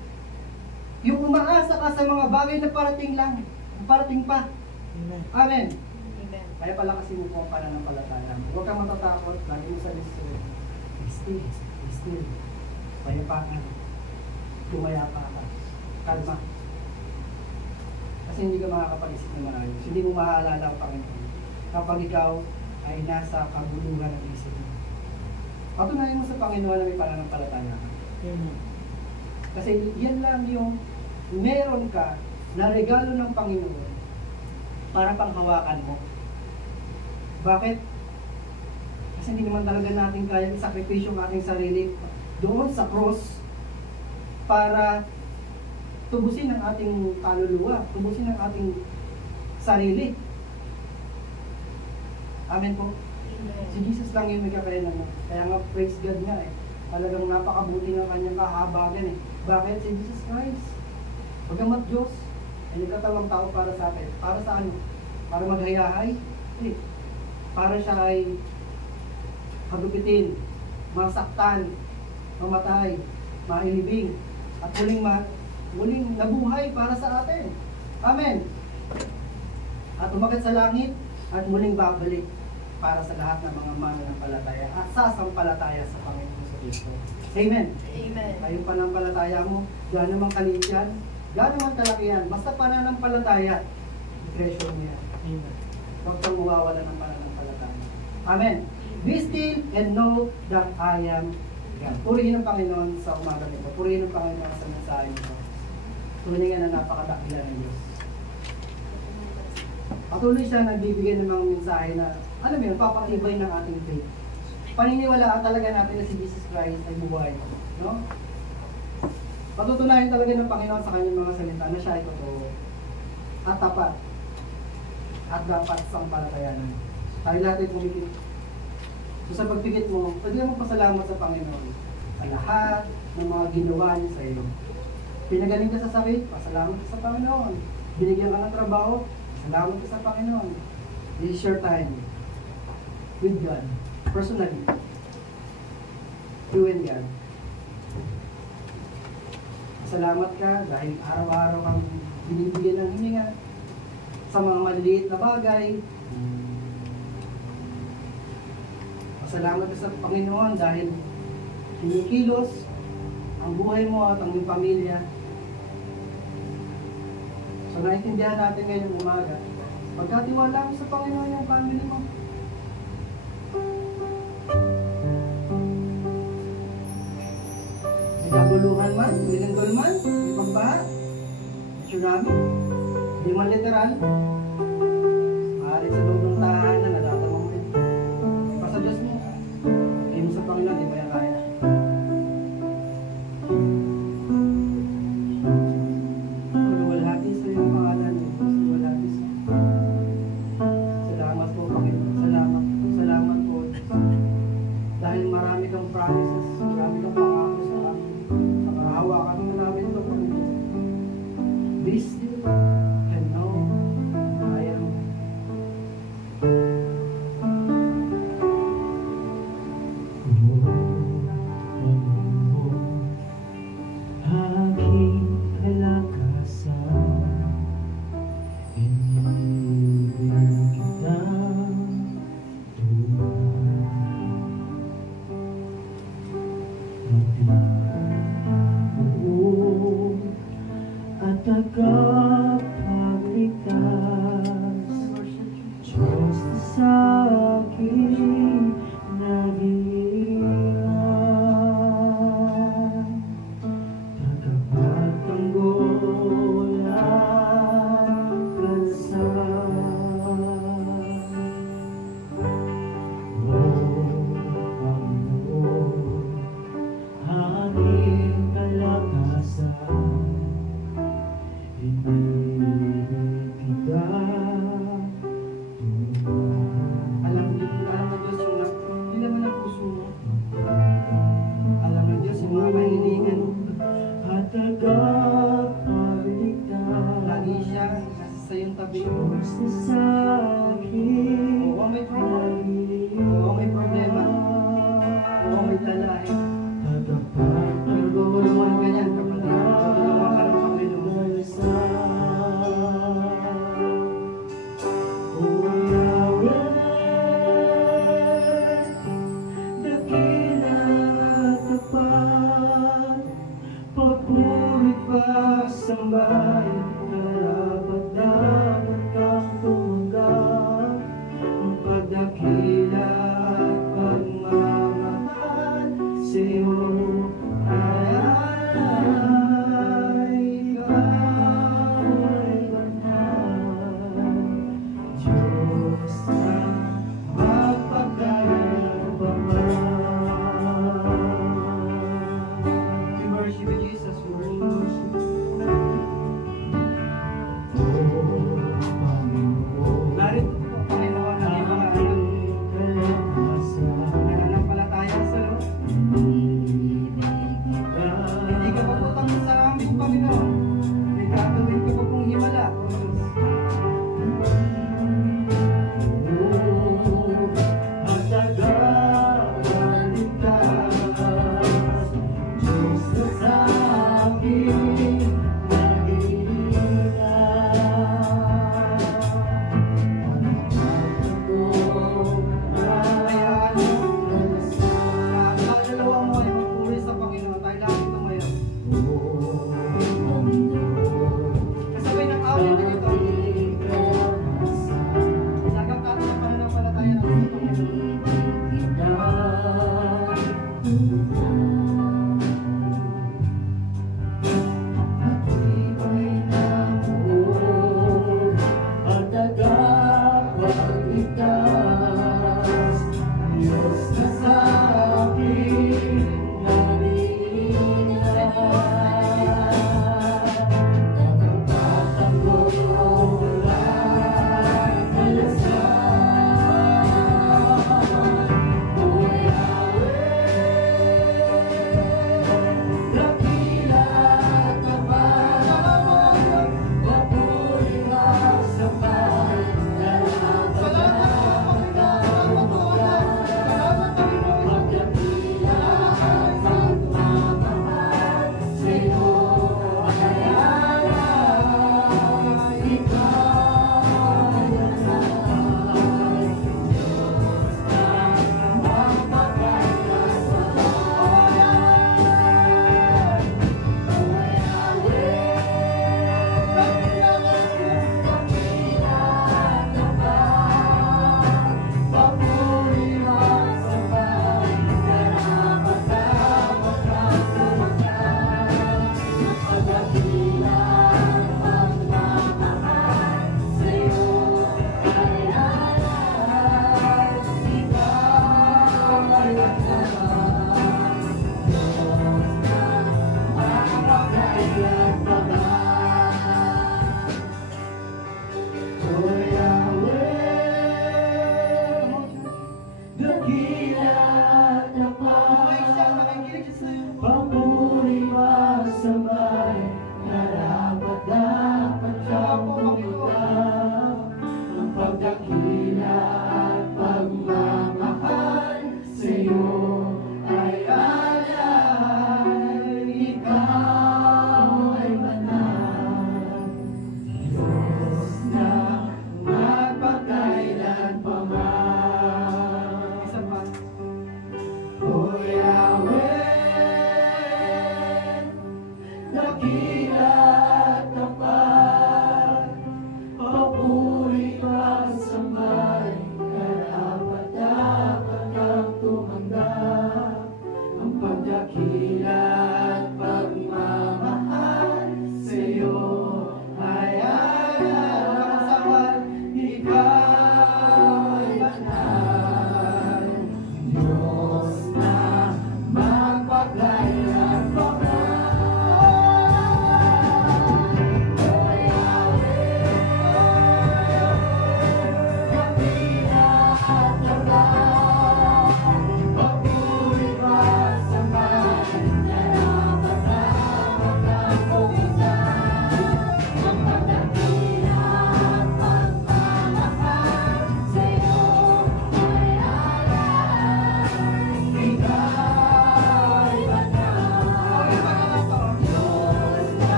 Yung umaasa ka sa mga bagay na parating lang, parating pa. Amen. Amen. Amen. Kaya palakasin mo po ang pananampalataya. Huwag kang matatakot. Lagi mo sa listo. Be still. Payapakan. Lumayapa ka. Kalma. Kasi hindi ka makakapag-isip ng maayos. Hindi mo maaalala ang Panginoon kapag ikaw ay nasa kabuluhan ng isip mo. Patunayan mo sa Panginoon na may pananampalataya ka. Amen. Kasi yan lang yung meron ka na regalo ng Panginoon para panghawakan mo. Bakit? Kasi hindi naman talaga natin kaya isakripisyo ang ating sarili doon sa cross para tubusin ang ating kaluluwa, tubusin ang ating sarili. Amen po. Amen. Si Jesus lang yung may kakayanan mo. Kaya nga, praise God nga eh. Talagang napakabuti ng kanyang kahabagan eh. Bakit? Si Jesus Christ. Pagamat Diyos, ay nagkatawang tao para sa atin. Para sa ano? Para maghayahay? Hindi. Para siya ay hagupitin, masaktan, mamatay, mailibing, at muling nabuhay para sa atin. Amen. At umakit sa langit, at muling babalik para sa lahat ng mga mananampalataya at sasampalataya sa Panginoon sa Kristo. Amen. Amen. Ayong panampalataya mo, gaano man kaliit yan, gaano man kalaki yan, basta pananampalataya, i-treasure mo yan. Amen. Huwag kang mawawala ng pananampalataya. Amen. Be still and know that I am Yan. Purihin ang Panginoon sa umaga nito. Purihin ang Panginoon sa mensahe nito. Tunay nga na napakadakila ng Diyos. Patuloy siya nagbibigay ng mga mensahe na, alam mo yun, papakibay ng ating faith. Paniniwalaan talaga natin na si Jesus Christ ay buhay. No? Patutunayan talaga ng Panginoon sa kanyang mga salita na siya ay totoo. At tapat. At dapat sampalatayanan. Tayo lahat ay pumikit. So sa pagpikit mo, pwede ka magpasalamat sa Panginoon sa lahat ng mga ginawa niya sa iyo. Pinagaling ka sa sakit, pasalamat ka sa Panginoon. Binigyan ka ng trabaho, pasalamat ka sa Panginoon. This is your time with God. Personally. You and God. Salamat ka dahil araw-araw kang binibigyan ng hininga sa mga maliliit na bagay. Salamat ka sa Panginoon dahil kinikilos ang buhay mo at ang iyong pamilya. So naintindihan natin ngayong umaga, pagkatiwala mo sa Panginoon yung family mo. May kaguluhan man, may linggol man, may pagbaha, may tsunami, hindi man literal, maaari sa loob ng tahanan, natatama mo rin. Sa Diyos mo, hindi mo sa Panginoon, di mo yan kaya. Pagkawalhati sa iyong pangalan, pagkawalhati sa iyo. Salamat po, Panginoon. Salamat po. Dahil marami kang promises, marami kang pangako sa amin. Sa karahawakan mo namin ito, Panginoon. Be still and know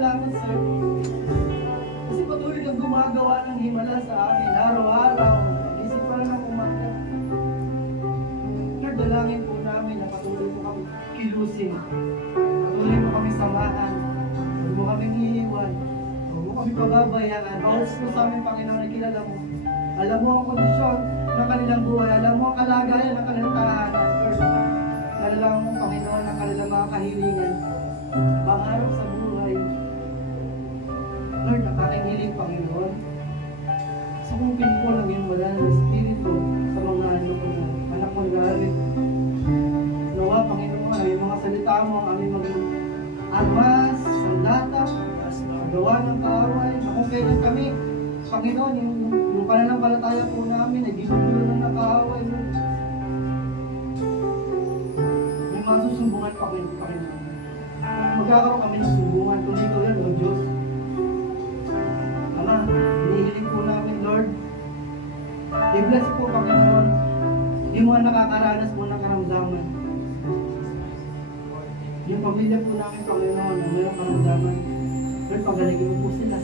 salamat, sir. Kasi patuloy kang gumagawa ng himala sa amin araw-araw. Isip pa lang umaga. Lord, dalangin po namin na patuloy mo kami kilusin. Patuloy mo kami samahan. Huwag mo kami iiwan. Huwag mo kami pababayaan. Bawal po sa amin, Panginoon, na kilala mo. Alam mo ang kondisyon ng kanilang buhay. Alam mo ang kalagayan ng kanilang tahanan. Lord, alam mo, Panginoon, ang kanilang mga kahilingan. Pangarap sa buhay. Lord, ang aking hiling, Panginoon, sumupin po ng iyong wala ng Espiritu sa mga anak mo namin. Nawa, Panginoon, ang iyong mga salita mo, ang aming maging armas, sandata, gawa ng kaaway, kung kailan kami, Panginoon, yung pananampalataya po namin, ay ginugulo ng nakaaway, Lord. May masusumbungan, Panginoon. Magkakaroon kami ng sumbungan, kung ikaw yan, O Diyos. Ama, hinihiling po namin, Lord. I-bless po, Panginoon, yung mga nakakaranas po ng karamdaman. Yung pamilya po namin, Panginoon, na mayroong karamdaman. Lord, pagalagin mo po sila.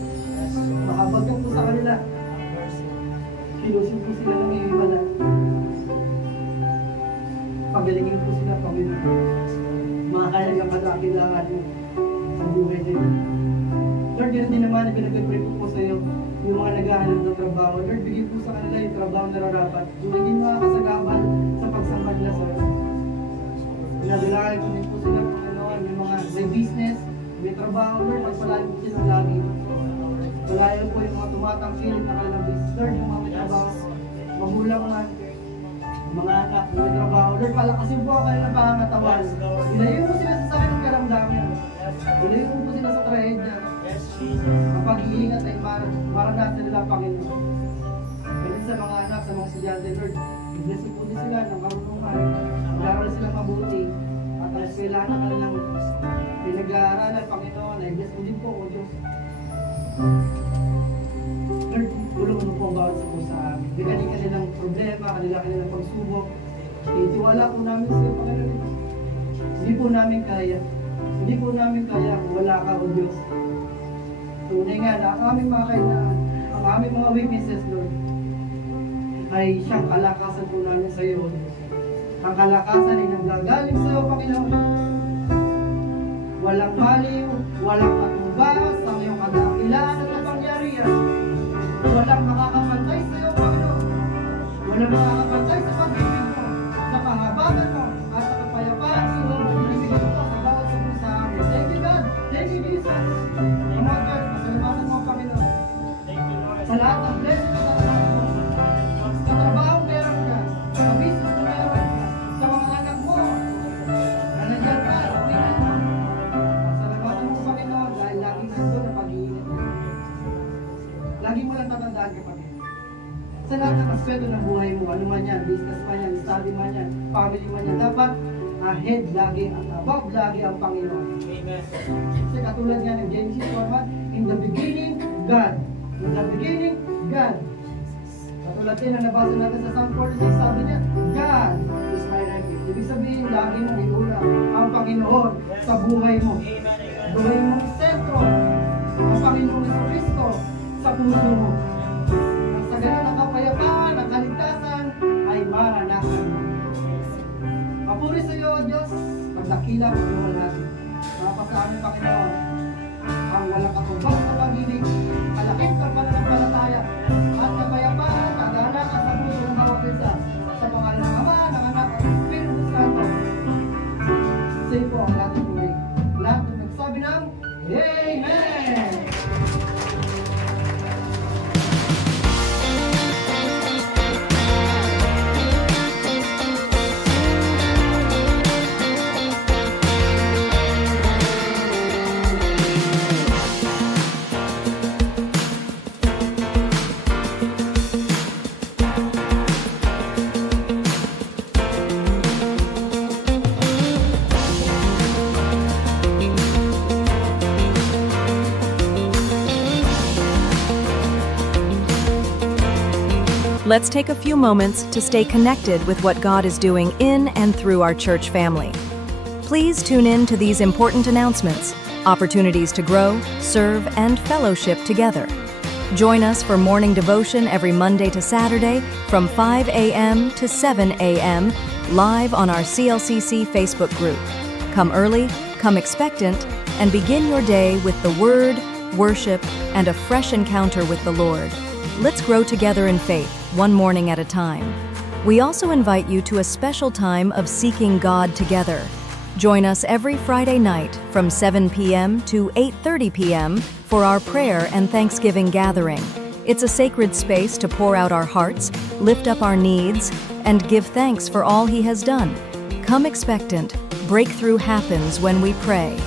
Makabagyan po sa kanila. Kilusin po sila ng iibala. Pagalagin po sila, Panginoon. Mga kailangan kadakilaan mo sa buhay nila. Lord, yun din naman, pinag-pray po sa iyo yung mga naghahanap ng trabaho. Lord, bigyan po sa kanila yung trabaho na narapat. Yung hindi mga kasagabal sa pagsamba nila sa iyo. Pinadalangin ko din po sila, Panginoon, yung mga may business, may trabaho, Lord, magpalain po sila lagi. Palayan po yung mga tumatangkilik na kanilang business. Lord, yung mga may trabaho, magulang man, mga anak, may trabaho. Lord, palakasin po ang kanilang pangangatawan. Ilayo mo sila sa sakit ng karamdaman. Ilayo mo sila sa trahedya. Ang pag-iingat ay maranasan nila, Panginoon. Kaya sa mga anak, sa mga estudyante, Lord, i-bless po din sila ng karunungan. Mag-aaral silang mabuti. At ang eskwelahan na kanilang pinag-aaralan, Panginoon, ay bless mo din po, O Diyos. Lord, tulungan mo po ang bawat sa po sa amin. Hindi kanilang problema, kanilang pagsubok. Itiwala po namin sa iyo, Panginoon. Hindi po namin kaya. Hindi po namin kaya kung wala ka, O Diyos. Tunay nga na ang aming mga kailangan, ang aming mga weaknesses, Lord, ay siyang kalakasan po namin sa iyo, O Diyos. Ang kalakasan ay nanggagaling sa iyo, Panginoon. Walang maliw, walang katubas, ang iyong kadakilaan at kapangyarihan. Walang makakapantay sa iyo, Panginoon. Walang makakapantay sa pag-ibig mo, sa kahabatan mo, at sa kapayapaan sa iyo. Binibigyan mo sa bawat sa pusa amin. Thank you, God. Thank you, Jesus. Mga God, masalamatan mo, Panginoon. Sa lahat ng blessing na tatapos mo, sa trabaho meron ka, sa business mo meron ka, sa mga anak mo, na nandiyan ka, sa tingnan mo. Masalamatan mo, Panginoon, dahil laging nandun ang pag-iingat mo. Lagi mo lang tatandaan ka, Panginoon. Sa lahat ng aspeto ng buhay mo, ano man yan, business man yan, study man yan, family man yan, dapat ahead lagi at above lagi ang Panginoon. Amen. Kasi katulad nga ng Genesis 1, in the beginning, God. In the beginning, God. Katulad din ang nabasa natin sa Psalm 46, sabi niya, God is my refuge. Ibig sabihin, lagi mong iuna ang Panginoon sa buhay mo. Buhay mong sentro, ang Panginoon sa Kristo sa puso mo. Ang sa ganun ang kapayapaan, ang kaligtasan ay maranasan mo. Papuri sa iyo, O Diyos, pagdakila mo naman natin. Mapasamin, Panginoon, ang walang katubang sa pag-ibig, kalakit ng pananampalataya, at kapayapaan, taganak at puso ng bawat isa. Sa pangalan ng Ama, ng Anak, at ng Espiritu Santo. Say po ang ating puri. Lahat ng nagsabi ng Amen! Let's take a few moments to stay connected with what God is doing in and through our church family. Please tune in to these important announcements. opportunities to grow, serve, and fellowship together. Join us for morning devotion every Monday to Saturday from 5 a.m. to 7 a.m. live on our CLCC Facebook group. Come early, come expectant, and begin your day with the Word, worship, and a fresh encounter with the Lord. Let's grow together in faith, one morning at a time. We also invite you to a special time of seeking God together. Join us every Friday night from 7 p.m. to 8:30 p.m. for our prayer and Thanksgiving gathering. It's a sacred space to pour out our hearts, lift up our needs, and give thanks for all He has done. Come expectant. Breakthrough happens when we pray.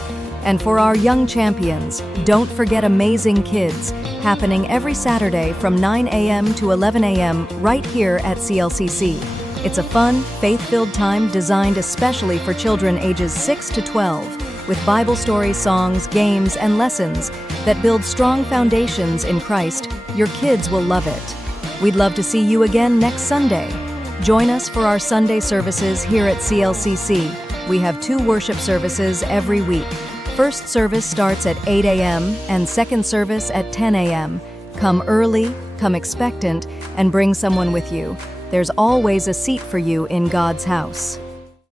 And for our young champions, don't forget Amazing Kids, happening every Saturday from 9 a.m. to 11 a.m. right here at CLCC. It's a fun, faith-filled time designed especially for children ages 6 to 12, with Bible stories, songs, games, and lessons that build strong foundations in Christ. Your kids will love it. We'd love to see you again next Sunday. Join us for our Sunday services here at CLCC. We have 2 worship services every week. First service starts at 8 a.m. and second service at 10 a.m. Come early, come expectant, and bring someone with you. There's always a seat for you in God's house.